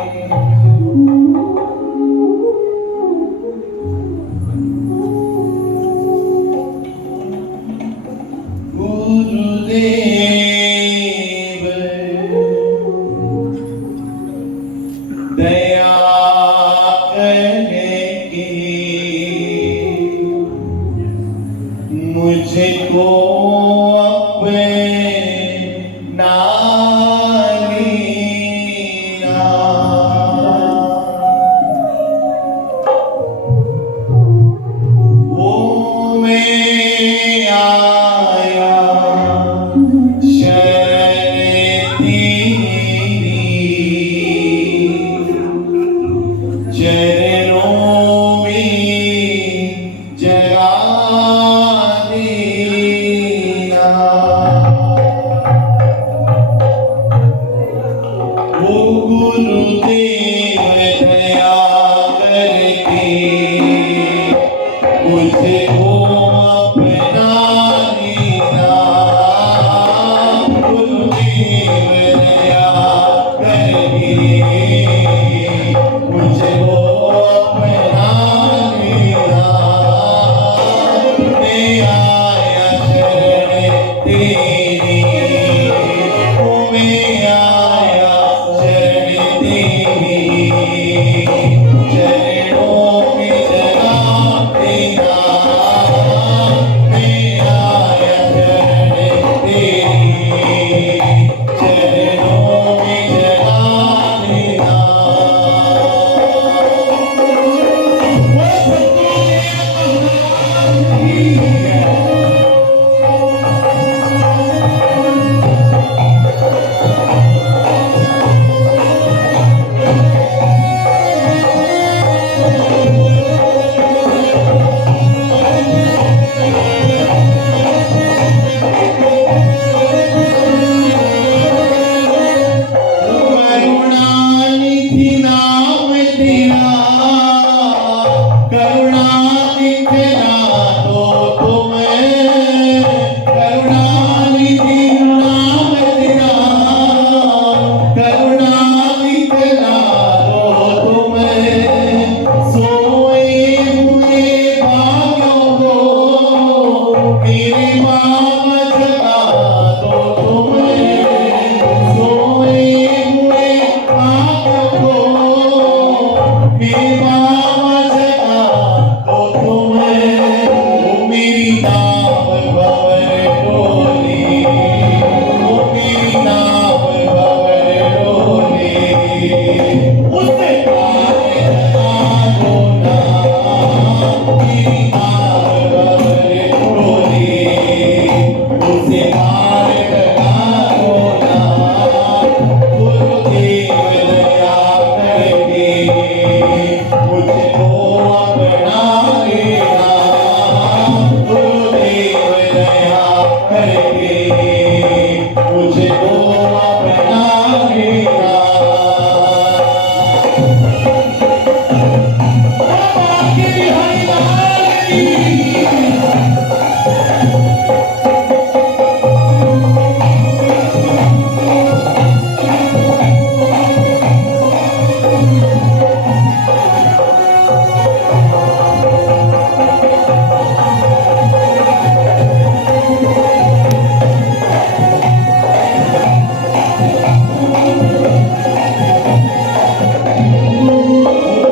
गुरुदेव दया करके मुझको अपना लेना। वो मैं आया शरण तेरी चरणों में जगा देना। वो गुरुदेव दया करके मुझको अपना लेना। गुरुदेव दया करके मुझको अपना लेना। मैं आया शरण तेरी ओ मैं आया शरण तेरी चरणों में जगा देना। मैं आया शरण तेरी चरणों में जगा देना। करुणानिधि नाम तेरा करुणा दिखला दो तुम्हें। करुणानिधि नाम तेरा करुणा दिखला दो तुम्हें। सोए हुए भाग्यों को मेरे बाबा जगा दो तुम्हें। सोए हुए भाग्यों को मेरे बाबा जगा दो तुम्हें। वो मेरी नाव भंवर डोली वो मेरी नाव भंवर डोली उससे पार लगा दो ना। मेरी नाव भंवर डोली उससे पार लगा दो ना। गुरुदेव दया करके मुझको अपना लेना। गुरुदेव दया करके मुझको अपना लेना।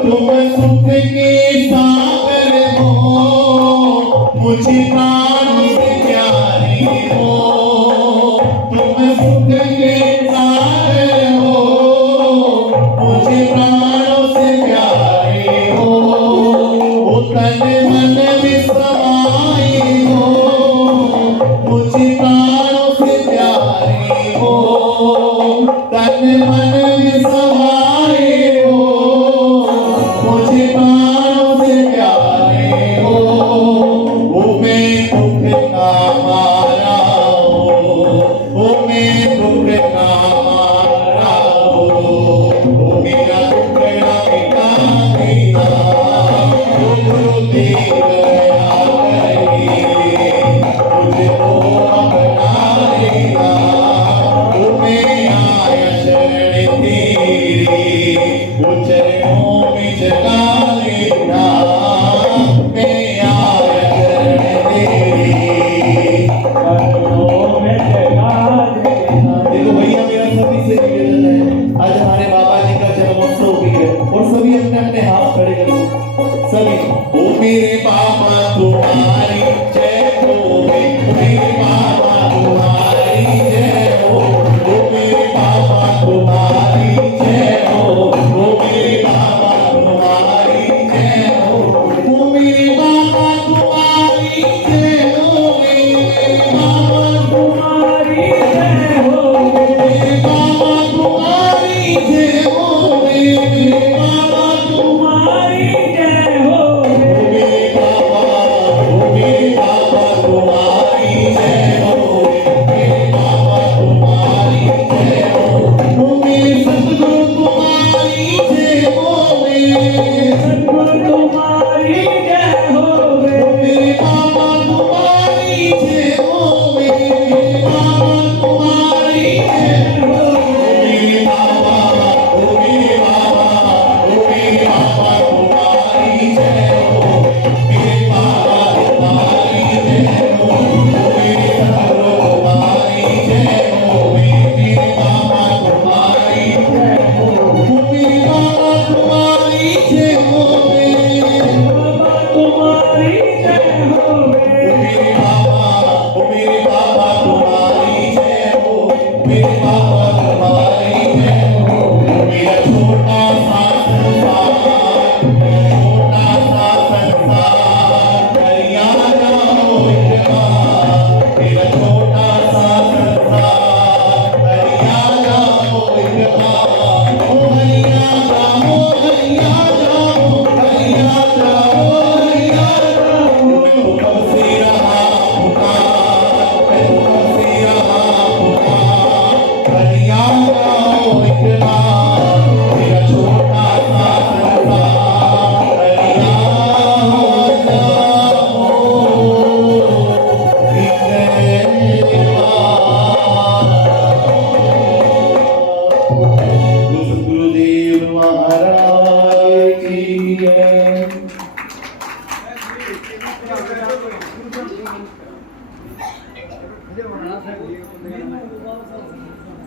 तुम सुख के सागर हो मुझे प्राण से प्यारे हो। तुम सुख के सागर हो मुझे प्राणों से प्यारे हो। वो तन मन में समाए हो मुझे प्राणों से प्यारे हो। तन मन में समाए हो मुझे प्राणों से प्यारे हो। वो मैं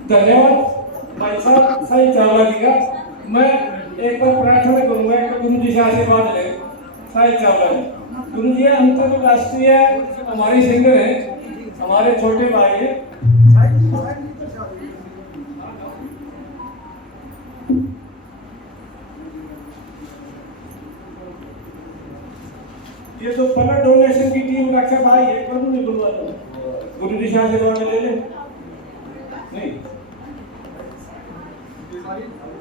धन्यवाद भाई साहब, सही चावला जी का। मैं एक बार प्रार्थना करूंगा कि गुरु जी से आशीर्वाद लें। सही चावला जी, गुरु जी अंतरराष्ट्रीय हमारे सिंगर हैं, हमारे छोटे भाई हैं। ये तो ब्लड डोनेशन की टीम रखे भाई, एक बार नहीं बुलवा दो, गुरु जी से आशीर्वाद ले ले। नहीं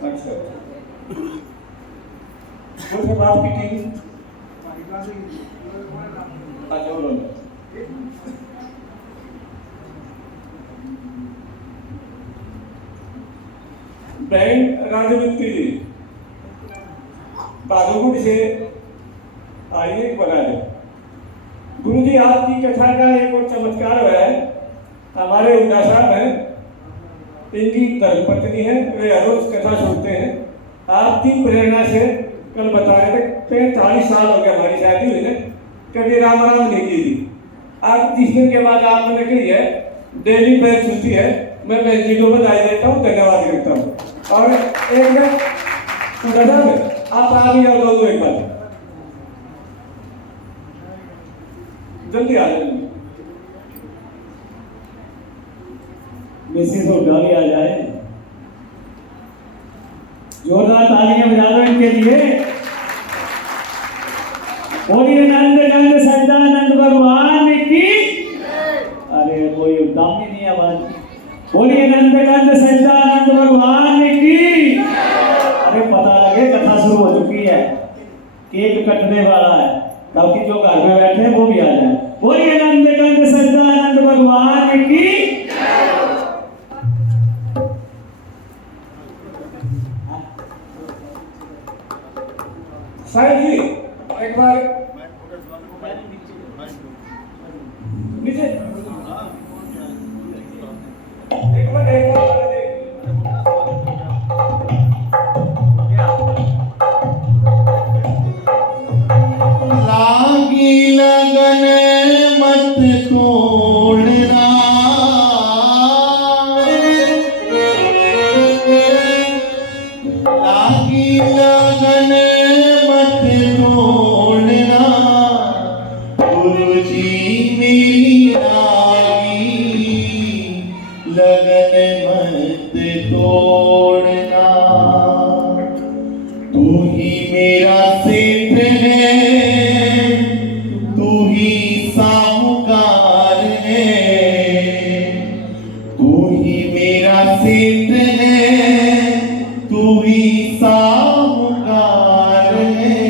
अच्छा, कौन सा बाप की टीम? अच्छा बोलो। बहन राजवंती जी बागलकोट से आइए बना दे। गुरु जी आपकी कथा का एक और चमत्कार हुआ है। हमारे उदा साहब हैं, इनकी धर्मपत्नी है, वे हर रोज कथा सुनते हैं। आपकी प्रेरणा से कल बता रहे थे 45 साल हो गए हमारी शादी हुई ने, कभी राम राम नहीं की थी। आज 30 दिन के बाद आपने कही है डेली पैर छूती है, मैं जी को बधाई देता हूँ, धन्यवाद करता हूँ। और एक मिनट उदा साहब आप आगे दो एक बार जल्दी आ जाए, मिसेस उडाली आ जाए। जोरदार तालियां बजा दो इनके लिए। बोलिए नंद नंद सच्चिदानंद भगवान की। अरे कोई दम ही नहीं आवाज। बोलिए नंद नंद सच्चिदानंद भगवान की। अरे पता लगे कथा शुरू हो चुकी है, केक कटने वाला है, ताकि जो घर में बैठे हैं वो भी आ जाए। बोलिए नंद नंद सच्चिदानंद भगवान की। साहिब जी एक बार नीचे एक बार लागी लगन मत तोड़ना, लागी लगन मत तोड़ना, गुरु जी मेरी लागी लगन मत तोड़ना। तू ही मेरा सेठ है, तू ही साहूकार है, तू ही मेरा सेठ है, तू ही साहूकार है।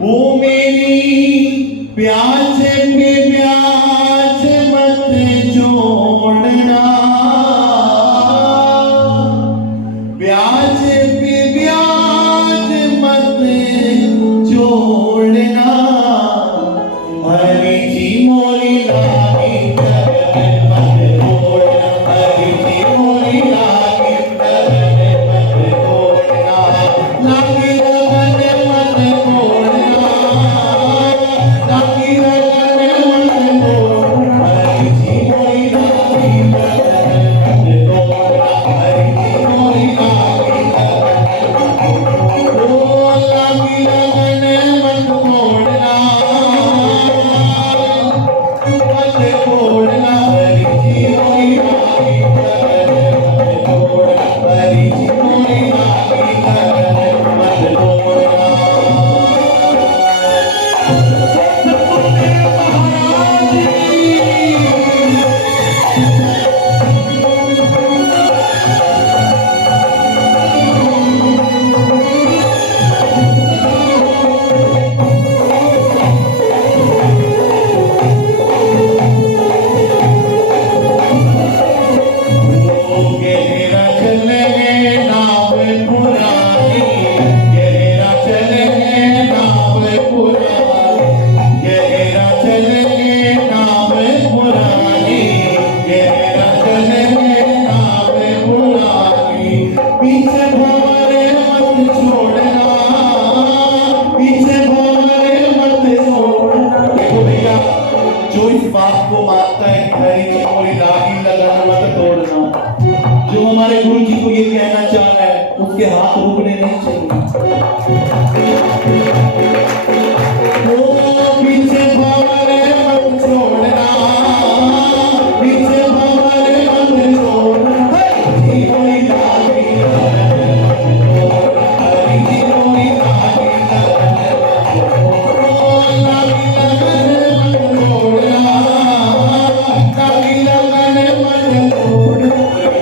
वो मेरी ब्याज पे ब्याज मत जोड़ना, ब्याज पे ब्याज मत जोड़ना। हरि जी मोरी लागी लगन मत तोड़ना, हरि जी मोरी लागी लगन मत तोड़ना, लागी लगन मत तोड़ना, लागी लगन मत तोड़ना। हरि जी मोरी लागी लगन मत तोड़ना, हरि जी मोरी लागी लागी लगन मत तोड़ना। जो इस बात को मानता है कि हरी जी कोई रागी लगन मत तोड़ना, जो हमारे गुरु जी को ये कहना चाह रहा है, उसके हाथ रुकने नहीं चाहिए। ओ पीछे भंवरे मत छोड़ना, पीछे भंवरे मत छोड़ना, हरी जी कोई रागी लगन मत तोड़ना, हरी जी कोई रागी लगन मत तोड़ना, रागी लगन मत तोड़ना, हरी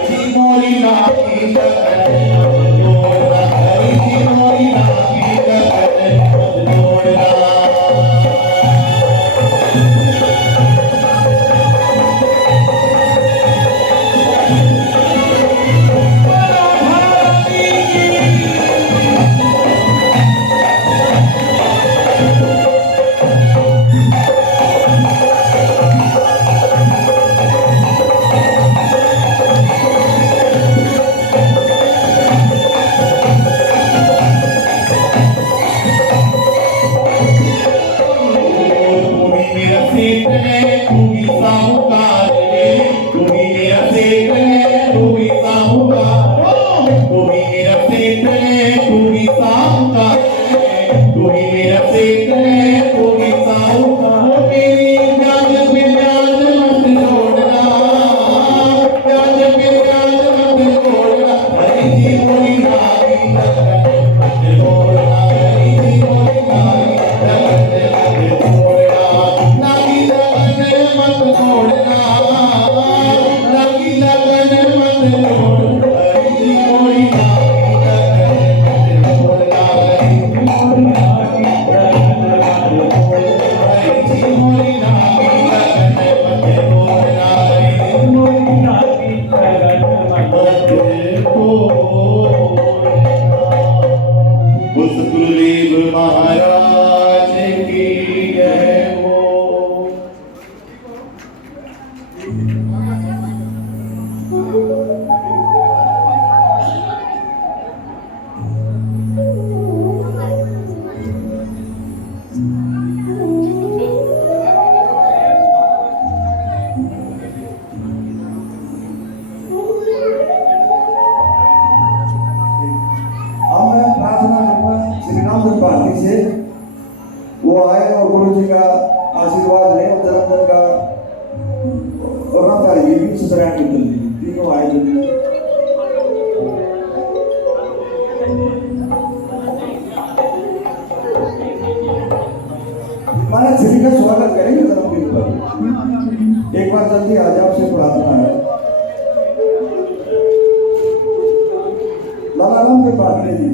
जी मोरी रागी लगन मत तोड़ना, हरी जी मोरी रागी लगन मत तोड़ना। गुरुदेव महाराज की जय हो। अब मैं प्रार्थना करूंगा श्री रामचंद्र भारती से, वो आए और गुरु जी का आशीर्वाद लें और जन्मदिन का और रामधारी जी भी सत्यनारायण कीर्तन जी तीनों आए जो महाराज श्री का स्वागत करेंगे जन्मदिन पर। एक बार जल्दी आ जाओ, आपसे प्रार्थना है। लाला राम के पाटले जी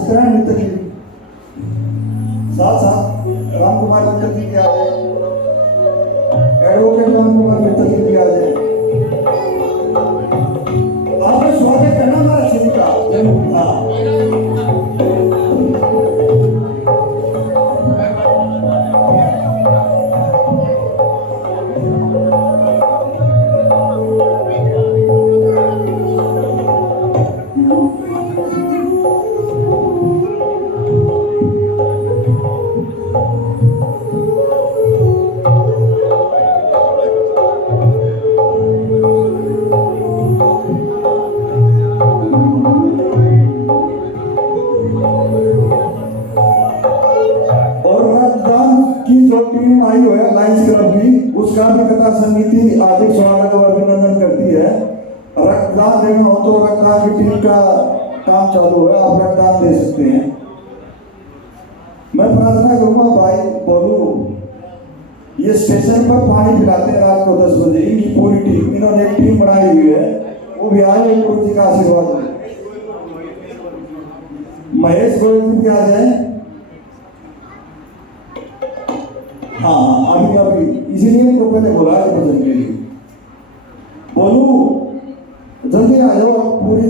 सत्यनारायण मित्र जी साथ साथ राम कुमार मित्र जी भी आ जाए, एडवोकेट राम कुमार मित्र जी भी आ जाए। आपने स्वागत करना हमारा श्री का जरूर। टीम आई हुई है लायंस क्लब की, उसका भी कथा समिति हार्दिक स्वागत और अभिनंदन करती है। रक्तदान देना हो तो रक्तदान की टीम का काम चालू है, आप रक्तदान दे सकते हैं। मैं प्रार्थना करूंगा भाई बोलू, ये स्टेशन पर पानी पिलाते हैं रात को 10 बजे, इनकी पूरी टीम, इन्होंने एक टीम बनाई हुई है, वो भी आए गुरु जी का आशीर्वाद ले। महेश गोयल जी भी आ जाए। हाँ अभी अभी इसीलिए इनको पहले बोला है भजन के लिए। बोलू जल्दी आ जाओ पूरी।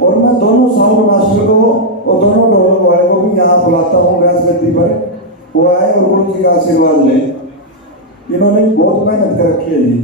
और मैं दोनों साउंड मास्टर को और दोनों ढोलक वाले को भी यहाँ बुलाता हूँ व्यास गद्दी पर, वो आए और गुरु जी का आशीर्वाद ले। इन्होंने बहुत मेहनत कर रखी है जी।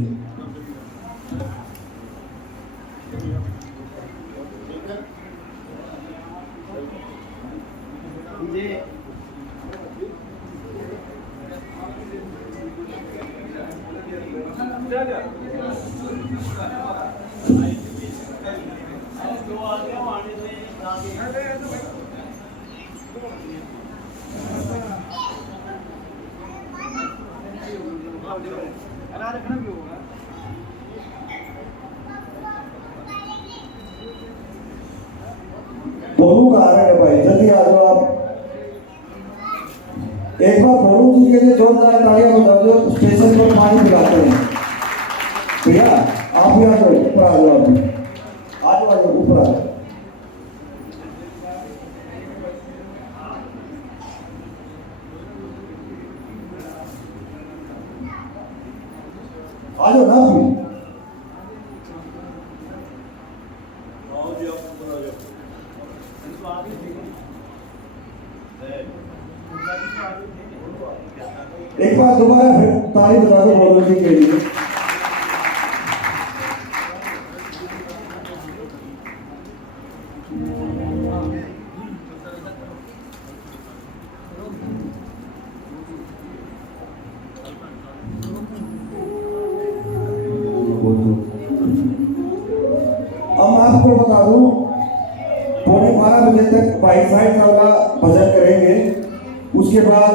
बोलू कहाँ रहे हैं भाई, जल्दी आ जाओ आप। एक बार बोलू जी के लिए जोरदार तालियां बजा दो, स्टेशन पर पानी पिलाते हैं। भैया आप भी आ जाओ, ऊपर आ जाओ, आप आ जाओ, ऊपर आ जाओ। आ जाओ ना अभी। एक बार दोबारा फिर ताली बजा दो बोलो जी के लिए। अब मैं आपको बता दूं, 12:30 तक भाई साहब का भजन करेंगे, उसके बाद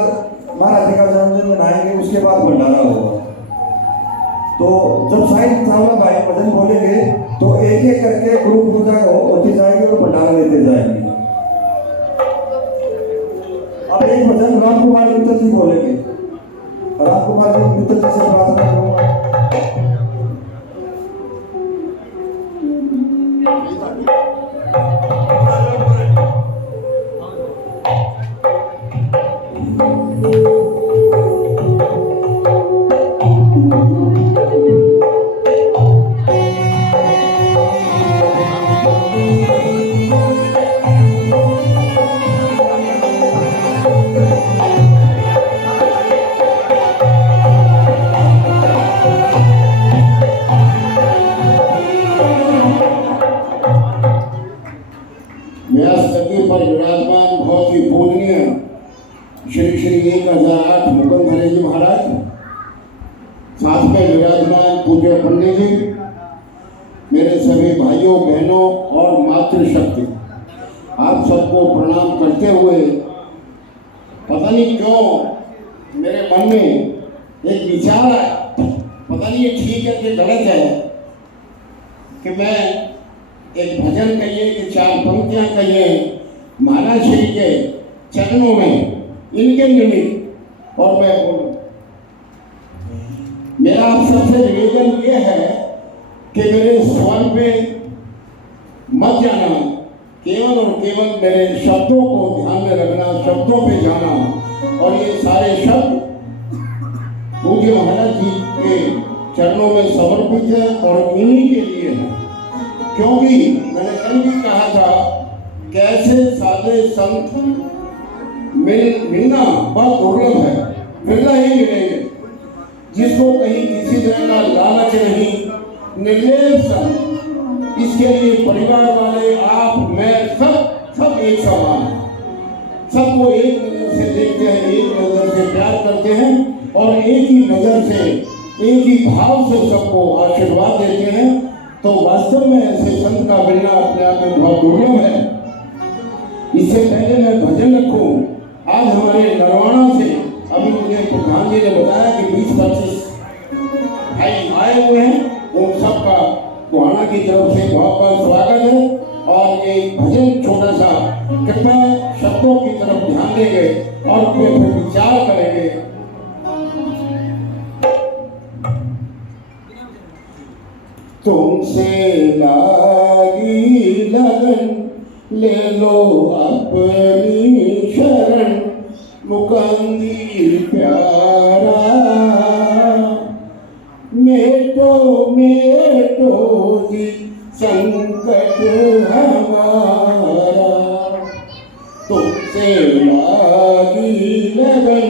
महाराज जी का जन्मदिन मनाएंगे, उसके बाद भंडारा होगा। तो जब साईं साहब भाई भजन बोलेंगे तो एक एक करके गुरु पूजा होती जाएगी और भंडारा लेते जाएंगे। अब एक भजन राम कुमार मित्तल जी बोलेंगे। राम कुमार मित्तल जी से प्रार्थना करूंगा। पर विराजमान बहुत ही पूजनीय श्री श्री 1008 मुकुंद जी महाराज, साथ में विराजमान पूज्य पंडित जी, मेरे सभी भाइयों बहनों और मातृशक्ति, आप सबको प्रणाम करते हुए पता नहीं क्यों मेरे मन में एक विचार आया, पता नहीं ये ठीक है कि गलत है, कि मैं एक भजन कहिए कि 4 पंक्तियां कहिए महाराज श्री के चरणों में इनके निमित्त और मैं बोलूं। मेरा आप सबसे निवेदन ये है कि मेरे स्वर पे मत जाना, केवल और केवल मेरे शब्दों को ध्यान में रखना, शब्दों पे जाना, और ये सारे शब्द पूज्य महाराज जी के चरणों में समर्पित है और इन्हीं के लिए है। क्योंकि मैंने कल भी कहा था कैसे सादे संत मिलना बहुत दुर्लभ है, मिलना ही मिलेंगे, जिसको कहीं किसी तरह का लालच नहीं, निर्लेप संत, इसके लिए परिवार वाले आप मैं सब एक समान है, सबको एक नजर से देखते हैं, एक नजर से प्यार करते हैं और एक ही नजर से एक ही भाव से सबको आशीर्वाद देते हैं। तो वास्तव में ऐसे संत का मिलना अपने आप में बहुत दुर्लभ है। इससे पहले मैं भजन रखूं, आज हमारे नरवाना से अभी मुझे प्रधान जी ने बताया कि 20-25 भाई आए हुए हैं, उन सबका गोहाना की तरफ से बहुत बहुत स्वागत है। और ये भजन छोटा सा कृपया शब्दों की तरफ ध्यान देंगे और उस पर फिर विचार करेंगे। तुमसे लागी लगन ले लो अपनी शरण, मुकंदी प्यारा मेटो मेटो जी संकट हमारा। तुमसे लागी लगन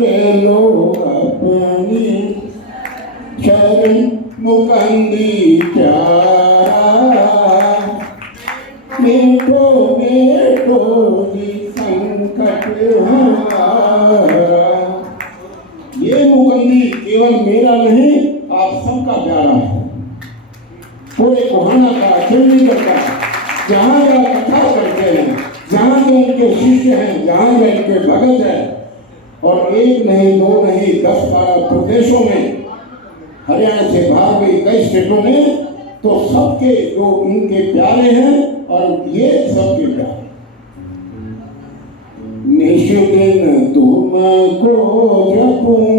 ले लो अपनी शरण, मुकंदी प्यारा मेटो मेटो जी संकट हमारा। ये मुकंदी केवल मेरा नहीं, आप सबका प्यारा है। पूरे कोहाना का, चंडीगढ़ का, जहाँ का कथा करते हैं, जहाँ के इनके शिष्य हैं, जहाँ के इनके भगत हैं, और एक नहीं, दो नहीं, 10-12 प्रदेशों में, हरियाणा से बाहर भी कई स्टेटों में, तो सबके जो इनके प्यारे हैं और ये सबके प्यारे। निष्दिन तुमको जपूं,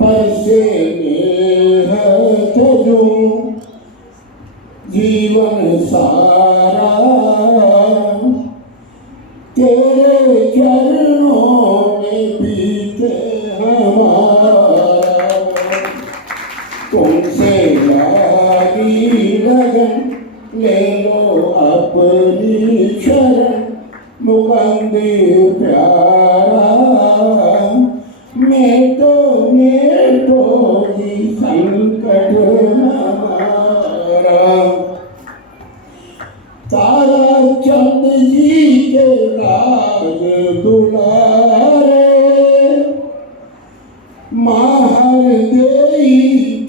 पर से नेह तजूं, जीवन सारा तेरे चरणों में बीते हमारा। तुमसे लागी लगन, ले लो अपनी शरण, मुकंदी प्यारा। मेटो मेटो जी संकट हमारा। तारा चंद जी के राज दुलारे, माहर देई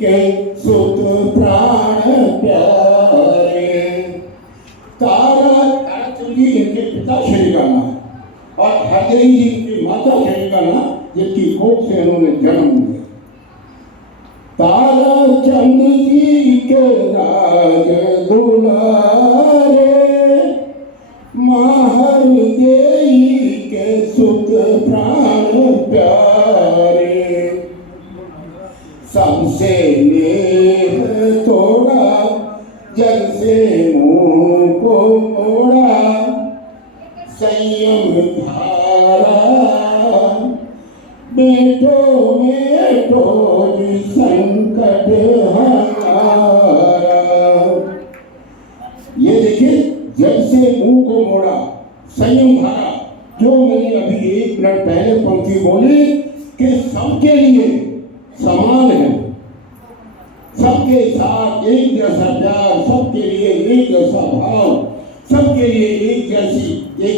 के सुत प्राण प्यारे। तारा चंद जी इनके पिता श्री का नाम, और हरदेई जी की माता श्री का नाम, जिनकी कोख से उन्होंने जन्म लिया। तारा चंद जी के राज दुलारे, माहर देई के सुत प्राण प्यारे। सबसे नेह तोड़ा, जग से मुंह को मोड़ा, संयम धारा। बेटो बेटो जी संकट हमारा। ये देखिए, जब से मुंह को मोड़ा, संयम धारा, जो मैंने अभी 1 मिनट पहले पंक्ति बोली कि सबके लिए समान है, सबके साथ एक जैसा प्यार, सबके लिए एक जैसा भाव, सबके लिए एक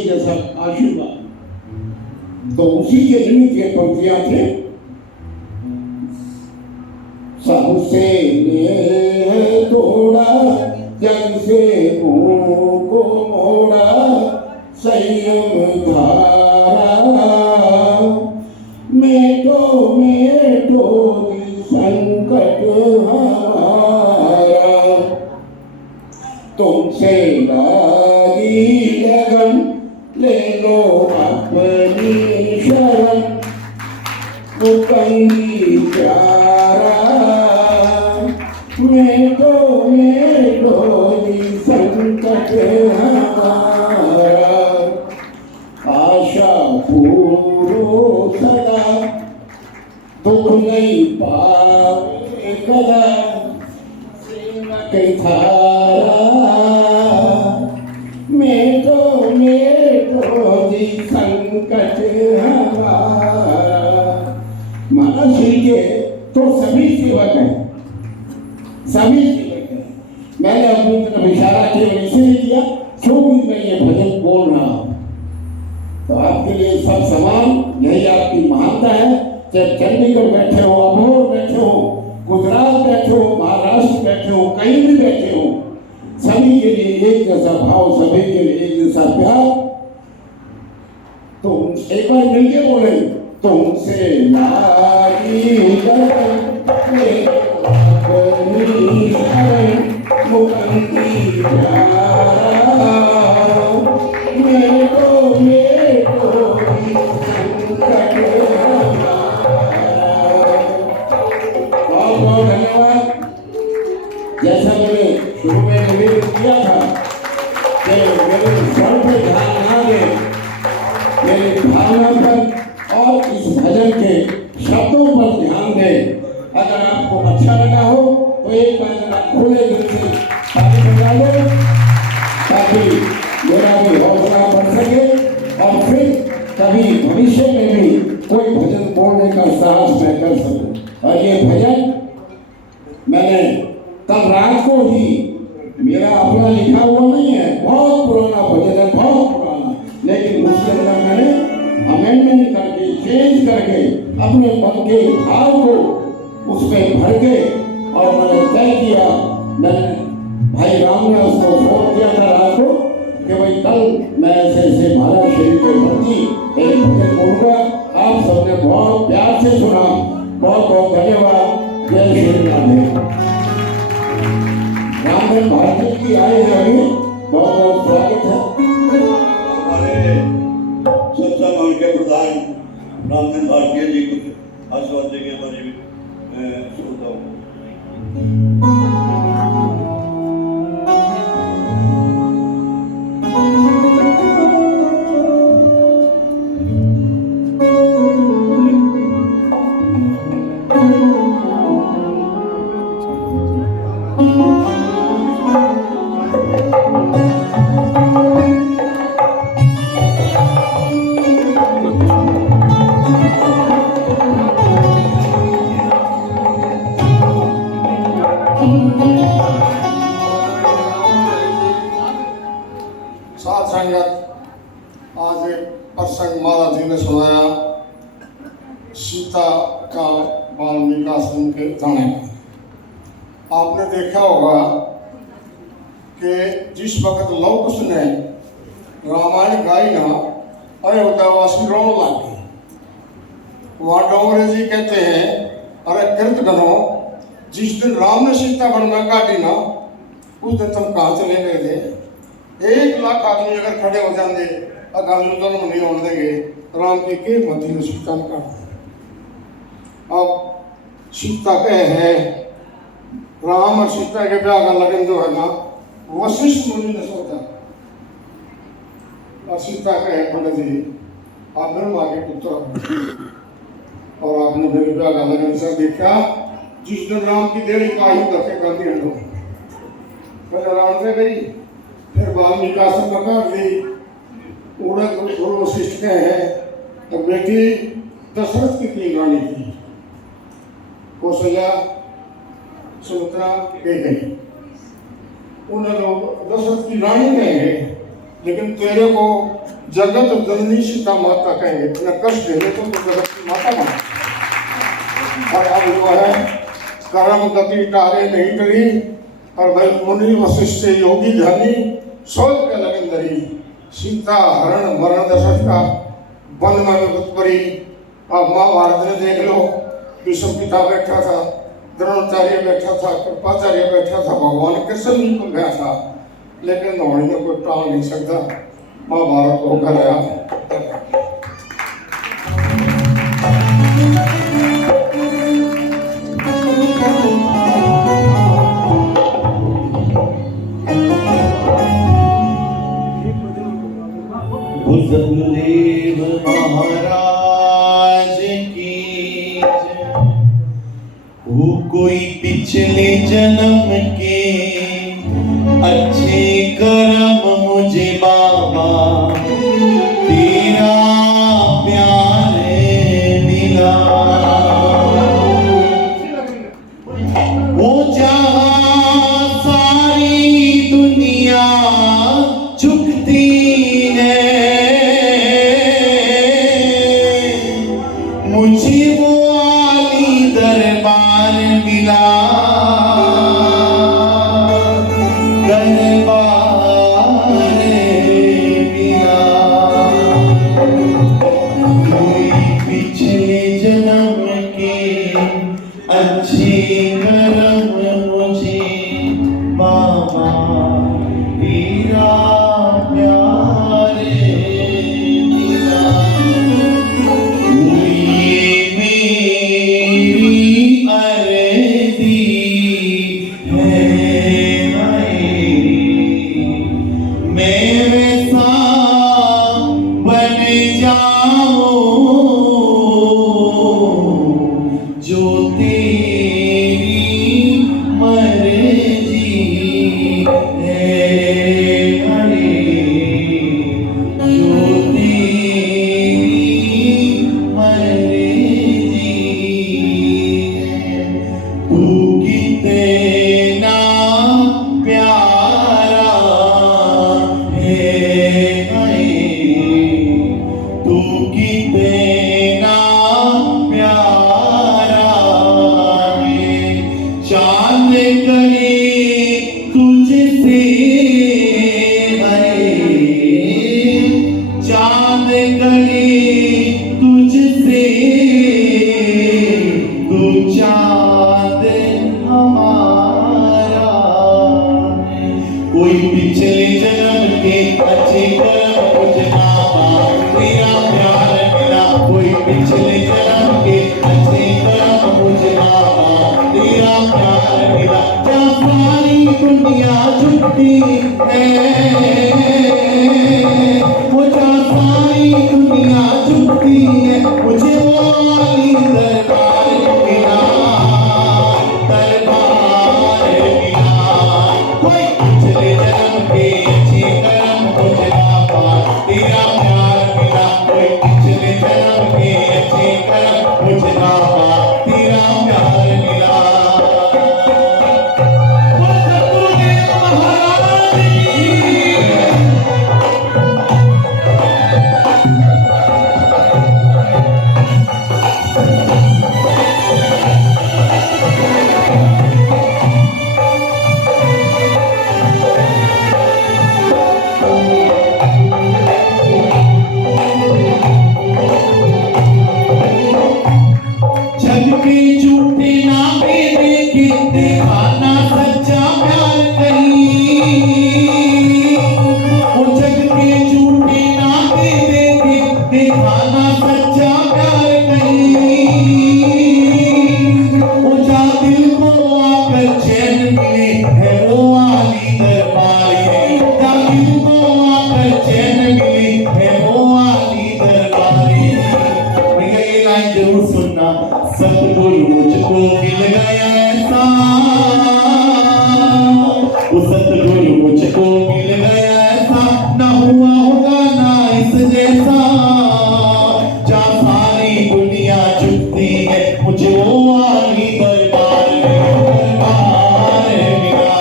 जैसा आशीर्वाद। तो उसी के निमित्त ये पंक्तियां थे। सबसे नेह तोड़ा, जग से मुंह को मोड़ा, संयम धारा। मेटो मेटो जी संकट हमारा। तुमसे लागी लगन, ले लो अपनी शरण, मुकंदी प्यारा। मेटो मेटो जी संकट हमारा। आशा पूरो सदा, दुख नहीं पावे कदा, सेवक थारा। मेटो मेटो जी संकट हमारा। मानव श्री के तो सभी सेवक हैं, सभी सेवक हैं। मैंने अपनी तरफ इशारा केवल इसलिए किया क्योंकि मैं ये भजन बोल रहा हूं। तो आपके लिए सब समान, यही आपकी महानता है। चाहे चंडीगढ़ बैठे हो, अबोहर बैठे हो, गुजरात बैठे हो, महाराष्ट्र बैठे हो, कहीं भी बैठे हो, सभी के लिए एक जैसा भाव, सभी के लिए एक जैसा प्यार। तो एक बार मिलके बोले, तुमसे लागी लगन, मुकंदी प्यारा। मेटो मेटो जी संकट हमारा। बहुत बहुत धन्यवाद। जैसा मैंने शुरू में निवेदन किया था कि मेरे स्वर पे ध्यान ना दें, मेरी भावना पर और इस भजन के शब्दों पर ध्यान दें। अगर आपको अच्छा लगा हो तो एक बार खुले दिल से ताली बजा लो, ताकि मेरा भी हौसला बढ़ सके और फिर कभी भविष्य में भी कोई भजन बोलने का साहस मैं कर सकूं। और ये भजन मैंने कल रात को ही, मेरा अपना लिखा हुआ नहीं है, बहुत पुराना राम ने उसको फोन किया था रात को कि भाई कल मैं ऐसे महाराज शरीफ के प्रति एक भजन बोलूंगा। आप सबने बहुत प्यार से सुना, बहुत बहुत धन्यवाद। जय श्री राधे। रामधन भारती जी आए हैं अभी, बहुत बहुत स्वागत है। हमारे सत्संग के प्रधान रामधन भारतीय जी कुछ आशीर्वाद देंगे हमारे श्रोताओं को। साथ संगत, आज एक प्रसंग महाराज जी ने सुनाया सीता का वाल्मीकि आश्रम के जाने का। आपने देखा होगा कि जिस वक्त लव कुश ने रामायण गाई ना, अयोध्यावासी रोने लग गए। वहाँ डोंगरे जी कहते हैं, अरे कृत गनो, जिस दिन राम ने सीता वन में काटी ना, उस दिन तुम कहाँ चले गए थे? 1 लाख आदमी अगर खड़े हो जाते, आगामी जन्म नहीं होने देंगे, राम की के मध्य सीता ने काट। अब सीता कहे है, राम और सीता के ब्याह का लगन जो है ना, वशिष्ठ मुनि ने सोचा। और सीता कहे, पंडित जी आप ब्रह्मा के पुत्र हो और आपने मेरे ब्याह का लगन से देखा जिस दिन राम की देरी का ही करके गांधी हंडो पहले राम से गई, फिर वाल्मीकि आश्रम में काट दी। उड़े गुरु वशिष्ठ के हैं, तो बेटी दशरथ की 3 रानी थी, कौशल्या, सुमित्रा, कैकेयी। उन्हें लोग दशरथ की रानी कहेंगे, लेकिन तेरे को जगत जननी सीता माता कहेंगे। इतना कष्ट दे तो जगत की माता माता। और अब जो है कर्म गति टारे नहीं करी, और भाई मुनि वशिष्ठ योगी ध्यानी सोच के लगन धरी। सीता हरण मरण दशरथ का वन में उत्परी। अब महाभारत में देख लो, भीष्म पिता बैठा था, द्रोणाचार्य बैठा था, कृपाचार्य बैठा था, भगवान कृष्ण भी को गया था, लेकिन होने में कोई टाल नहीं सकता। महाभारत होकर आया। बुजुर्गदेव महाराज की जय। वो कोई पिछले जन्म के अच्छे कर्म मुझे बाबा तेरा प्यार मिला। वो जहाँ सारी दुनिया झुकती है, मुझे वो आली दरबार मिला। पिछले जन्म के अच्छे कर्म कुछ नामा तेरा प्यार मिला कोई पिछले जन्म के अच्छे कर्म कुछ नामा तेरा प्यार मिला क्या सारी दुनिया झुकती है वो क्या सारी दुनिया झुकती है मुझे वो वाली दरबार मिला कोई पिछले जन्म के अच्छे कर्म कुछ नामा तेरा प्यार मिला कोई पिछले जन्म के अच्छे कर्म कुछ नामा तेरा प्यार मिला बोल सतगुरुदेव महाराज की जग के झूठे नामे देखे दिखाना सच्चा प्यार कहीं वो जग के झूठे नामे देखे दिखाना सच्चा प्यार कहीं वो जा दिल को आकर चैन मिले है वो वाली दरबार है जा दिल को आकर चैन मिले है वो वाली दरबार है भैया ये लाइन जरूर सुनना सतगुरु मुझको मिल गया ऐसा वो सतगुरु मुझको मिल गया ऐसा ना हुआ होगा ना इस जैसा जहाँ सारी दुनिया झुकती है मुझे वो वाली दरबार मिला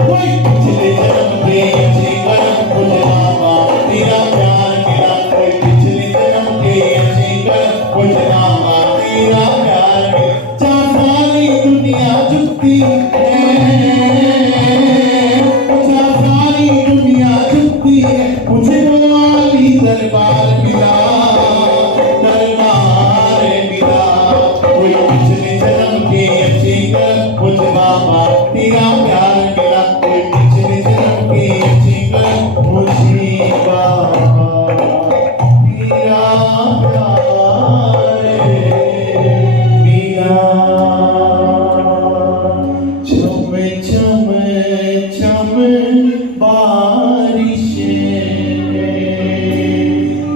कोई पिछले जन्म के अच्छे कर्म मुझे नामा तेरा प्यार मिला कोई पिछले जन्म के अच्छे कर्म मुझे नामा तेरा प्यार मिला जहाँ सारी दुनिया झुकती है जहाँ सारी दुनिया झुकती है मुझे वो वाली दरबार मिला कोई पिछले जन्म के अच्छे कर्म मुझे नामा तेरा प्यार मिला कोई पिछले जन्म के अच्छे कर्म मुझे बाबा तेरा प्यार मिला चम चम चम बारिशें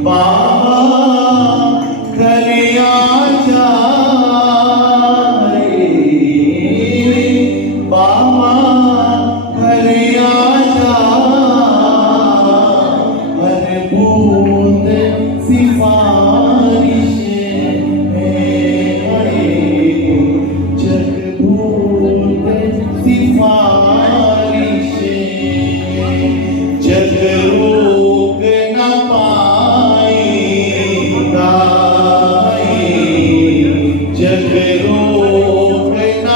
बाबा करे आजा रे बाबा करे आजा हर बूंद सिफारिशें जग बूंद सिफारिशें जग रोक न पाएगा जग रोक न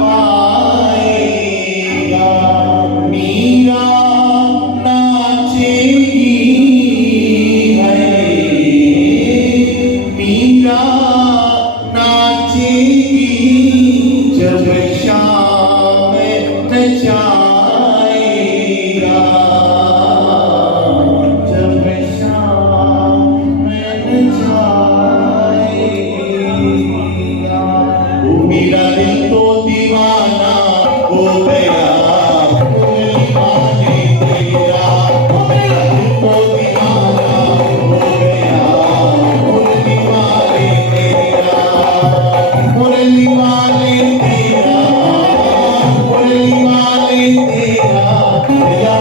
पाएगा मीरा नाचेगी है मीरा नाचेगी जब शाम नचाएगा जब शाम नचाएगा मेरा दिल तो दीवाना हो गया मेरा दिल तो दीवाना हो गया मुरली वाले तेरा मुरली वाले तेरा मुरली वाले तेरा भैया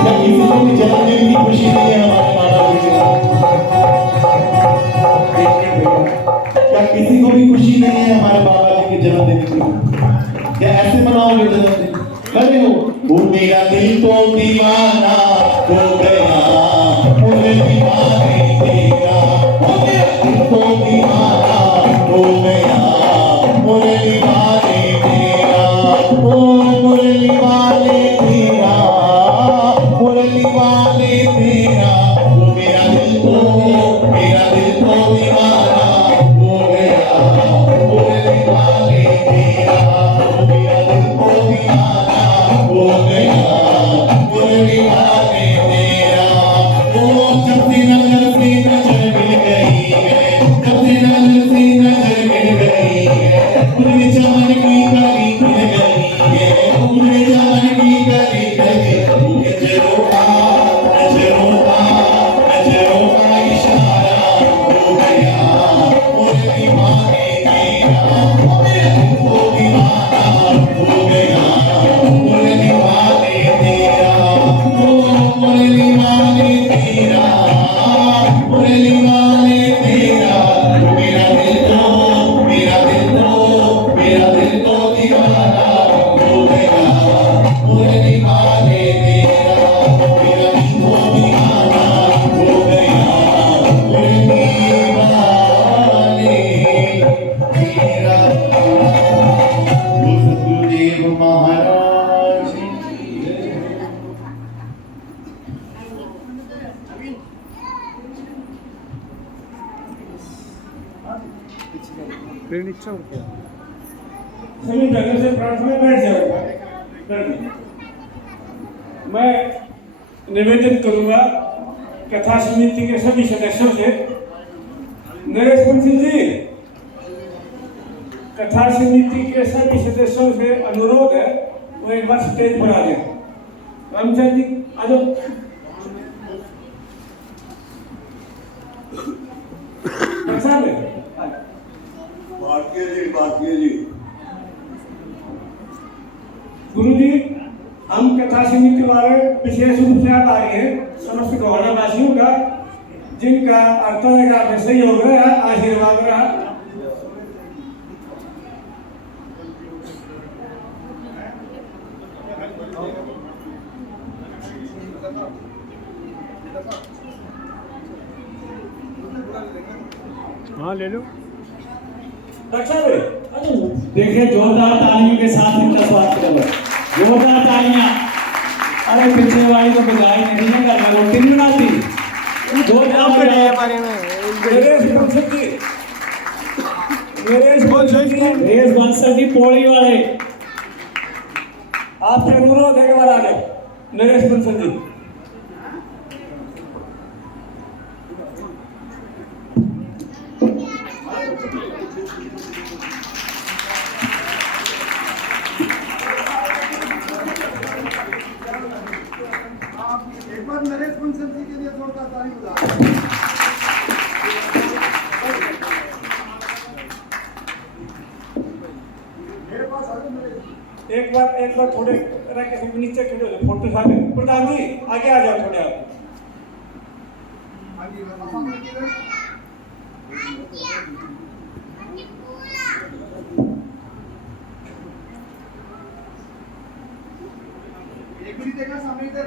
क्या किसी को भी जन्मदिन की खुशी नहीं है हमारे माता जी के साथ क्या किसी को भी खुशी नहीं है हमारे बाबा जी के जन्मदिन की क्या ऐसे मनाओगे जन्मदिन करे हो वो मेरा दिल तो दीवाना हो गया मुरली वाले तेरा वो मेरा दिल तो दीवाना हो गया मुरली वाले तेरा ओ मुरली वाले तेरा मुरली वाले तेरा वो मेरा दिल तो दीवाना हो गया मुरली वाले तेरा वो मेरा दिल तो दीवाना हो गया सभी ढंग से प्रार्थना बैठ जाओ। मैं निवेदन करूंगा कथा समिति के सभी सदस्यों से, नरेश बंसल जी, कथा समिति के सभी सदस्यों से अनुरोध है वो एक बार स्टेज पर आ जाए। रामचंद्र जी आ जाओ। भारतीय जी गुरु जी, हम कथा समिति वाले विशेष रूप से आभारी हैं समस्त गौड़ा वासियों का, जिनका अर्चना का सहयोग रहा, आशीर्वाद रहा। हाँ ले लो। देखिए जोरदार तालियों के साथ इनका स्वागत करो, जोरदार तालियां। अरे पीछे वाली तो बजाई नहीं है, घर में रोटी नहीं बनाती। नरेश बंसल जी पौड़ी वाले, आपसे अनुरोध है, एक बार आ जाए नरेश बंसल जी। एक बार नरेश बंसल जी के लिए जोरदार ताली बजा। मेरे पास आ जाओ नरेश। एक बार थोड़े रखे से नीचे खड़े हो जाओ, फोटो साथ में। प्रधान जी आगे आ जाओ थोड़े आप। हाँ जी, सामने किधर? एक भी देखा सामने इधर।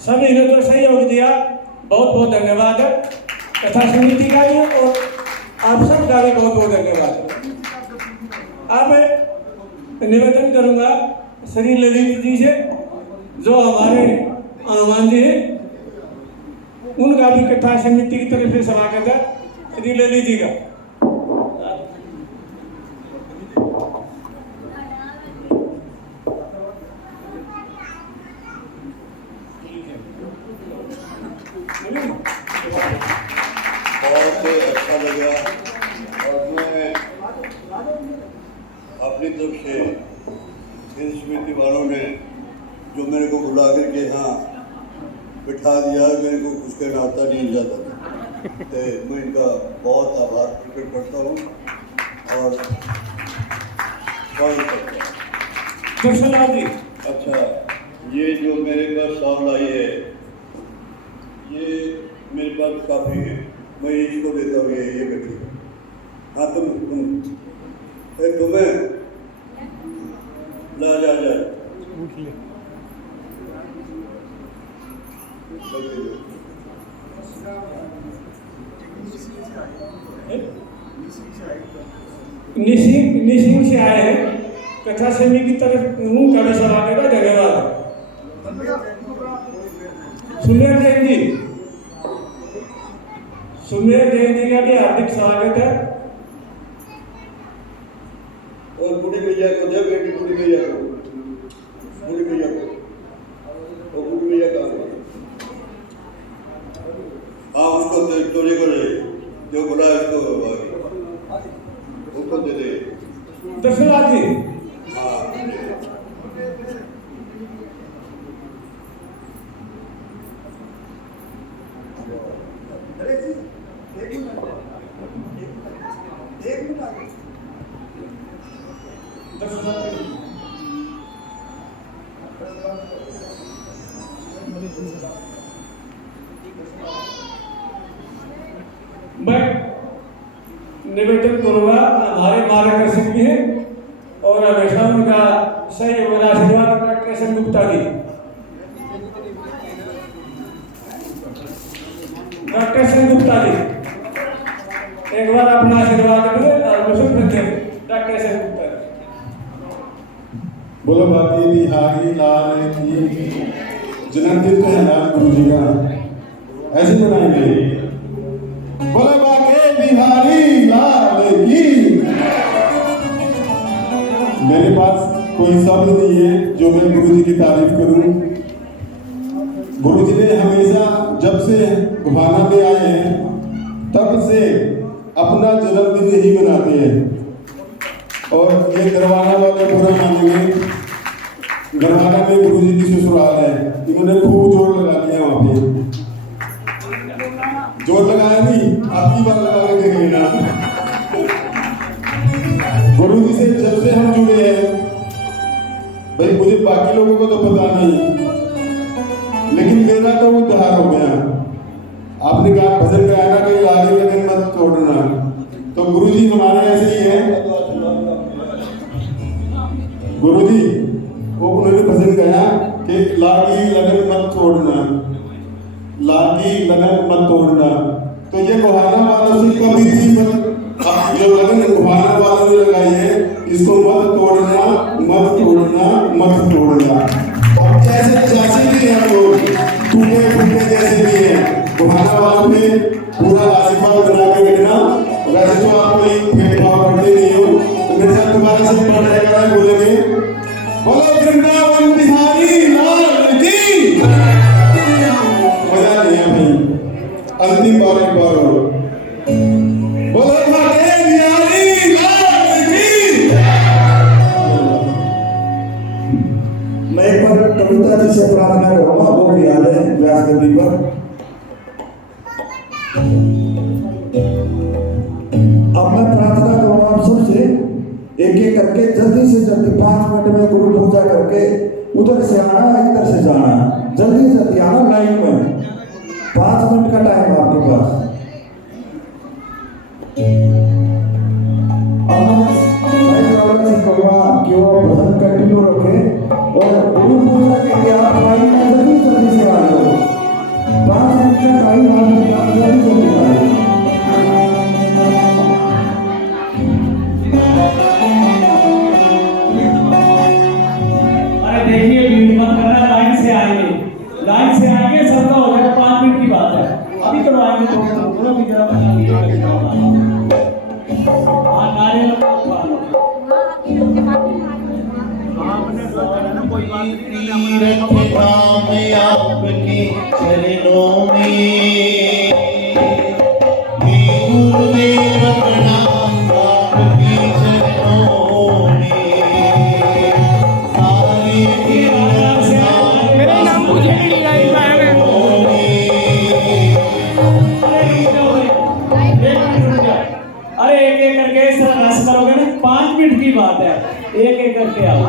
सभी ने तो सहयोग दिया, बहुत बहुत धन्यवाद है कथा समिति का भी और आप सब का भी बहुत बहुत धन्यवाद। अब मैं निवेदन करूंगा श्री ललित जी से, जो हमारे हनुमान जी हैं, उनका भी कथा समिति की तरफ से स्वागत है। श्री ललित जी का बहुत अच्छा लगा। और मैं अपनी तरफ से इन समिति वालों ने जो मेरे को बुला करके यहाँ बिठा दिया, मेरे को कुछ कहना आता नहीं जाता था, तो मैं इनका बहुत आभार प्रकट करता हूँ और स्वागत करता हूँ। दर्शनाथ जी, अच्छा, ये जो मेरे पास साउंड आई है, ये मेरे पास काफ़ी है, मैं इसको देता हूँ, ये बैठी। हाँ तुम्हें ला जा निशिंग से आए हैं कथा समिति की तरफ उनका भी स्वागत है, धन्यवाद। सुमेर जैन जी का भी हार्दिक स्वागत है। और बूढ़ी भैया को दे, बेटी बूढ़ी भैया को, बूढ़ी भैया को, और बूढ़ी भैया का हाँ उसको चोरी को ले, जो बोला उसको दे दे। दर्शनाथ जी, हाँ मैं निवेदन करूंगा, हमारे मार्गदर्शक भी हैं और हमेशा उनका सहयोग और आशीर्वाद कृष्ण गुप्ता जी, डॉक्टर सेन गुप्ता जी, एक बार अपना आशीर्वाद करो और कुछ प्रत्येक डॉक्टर से उत्तर बोलो बाकी बिहारी लाल की जन्मदिन तो है ना गुरु जी का, ऐसे बनाएंगे। बोलो बाकी बिहारी लाल की। मेरे पास कोई शब्द नहीं है जो मैं गुरु जी की तारीफ करूं। गुरु जी ने हमेशा जब से घुमाना में आए हैं तब से अपना जन्मदिन ही मनाते हैं। और ये गरवाना वाले पूरा मानेंगे, गरवाना में गुरु जी की ससुराल है, इन्होंने खूब जोर लगा दिया वहाँ पे। जोर लगाया नहीं, आपकी बात लगा के देख लेना। गुरु जी से जब से हम जुड़े हैं, भाई मुझे बाकी लोगों को तो पता नहीं, लेकिन मेरा तो उद्धार हो गया। आपने कहा भजन गाया ना कि लागी लगन मत छोड़ना, तो गुरु जी हमारे ऐसे ही है। गुरु जी वो उन्होंने भजन गाया कि लागी लगन मत छोड़ना, लागी लगन मत तोड़ना। तो ये गुहाना वालों से कभी भी मत, जो लगन गुहाना वालों ने लगाई है इसको मत तोड़ना, मत तोड़ना, मत तोड़ना। और जैसे भी हैं लोग टूटे फूटे जैसे भी हैं, गुहाना वालों पे पूरा आशीर्वाद बना के रखना। वैसे तो आप कोई भेदभाव करते नहीं हो, तो मेरे साथ दोबारा से पढ़ रहेगा, बोलेंगे बोलो वृंदावन बिहारी लाल की। मजा नहीं है भाई, अंतिम बार एक बार हो, बोलो भागे बिहारी लाल की। मैं एक बार कविता जी से प्रार्थना करूंगा, वो भी याद है व्यास गद्दी पर। अब मैं प्रार्थना करूंगा आप सबसे, एक एक करके जल्दी से जल्दी 5 मिनट में गुरु पूजा करके उधर से आना, इधर से जाना, जल्दी जल्दी आना लाइन में। 5 मिनट का टाइम आपके पास। कि वो भजन कंटिन्यू रखे और गुरु पूजा के लिए आप लाइन में जल्दी जल्दी से आ जाओ। 5 मिनट का टाइम आपके पास, जल्दी जल्दी आ जाओ। अरे देखिए भीड़ मत करना, लाइन से आएंगे सबका हो जाएगा। 5 मिनट की बात है, अभी तो आएंगे तो भी जरा नारे तीर्थ धाम आपके चरणों में, गुरुदेव प्रणाम आपके चरणों में। सारे मेरा नाम मुझे नहीं लगता है। अरे एक एक करके इस तरह रस करोगे ना, 5 मिनट की बात है, एक एक करके आओ।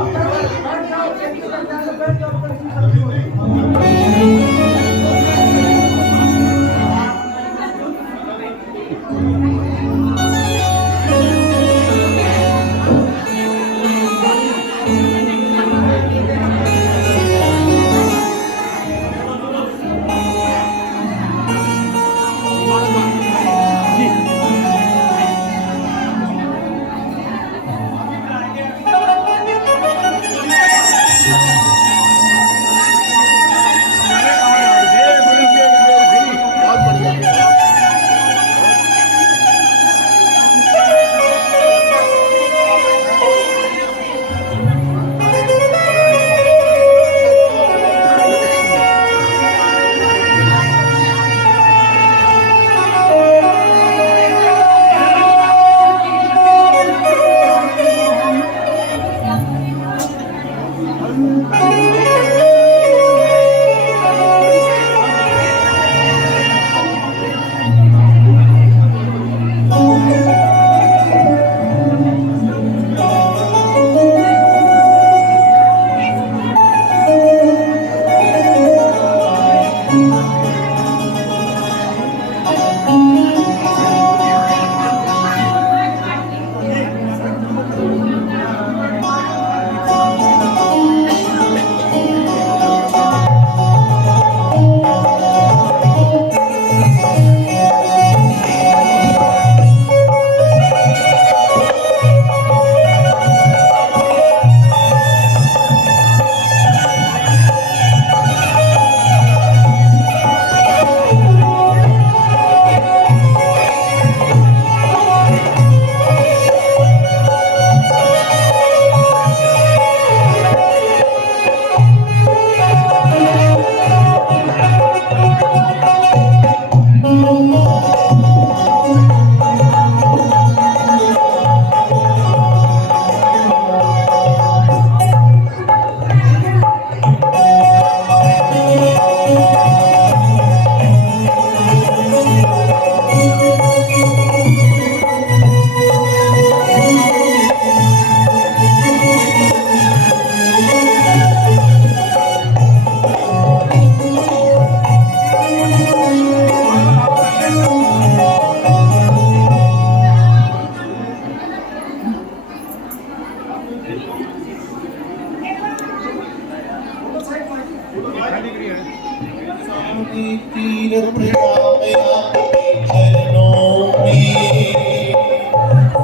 तीरथ नाम आपके चरणों में,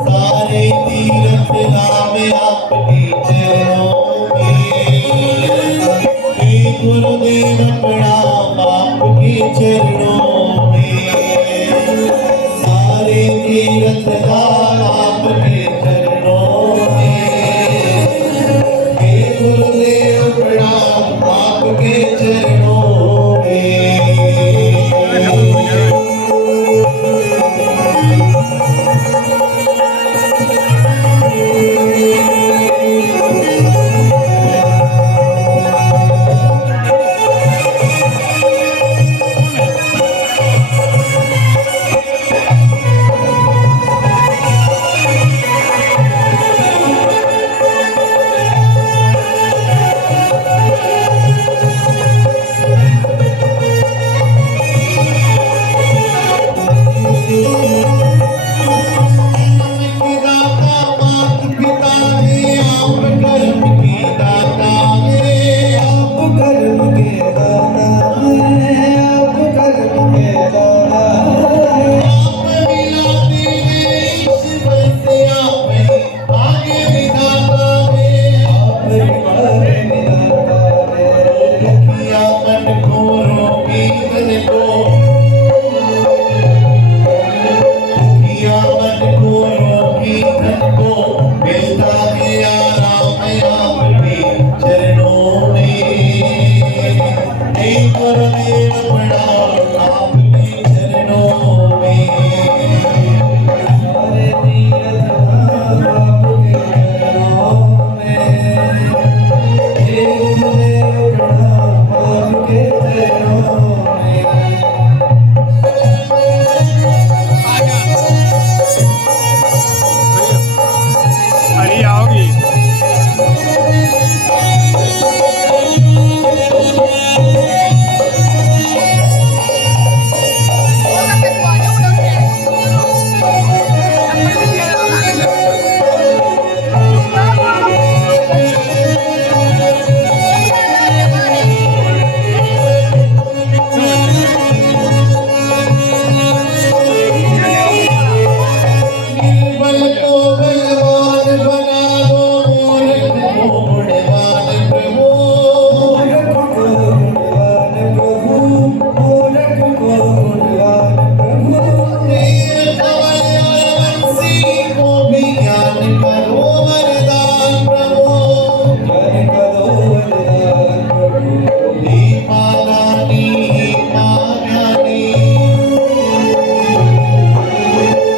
सारे तीरथ नाम आपके चरणों में। हे गुरुदेव प्रणाम आपके चरणों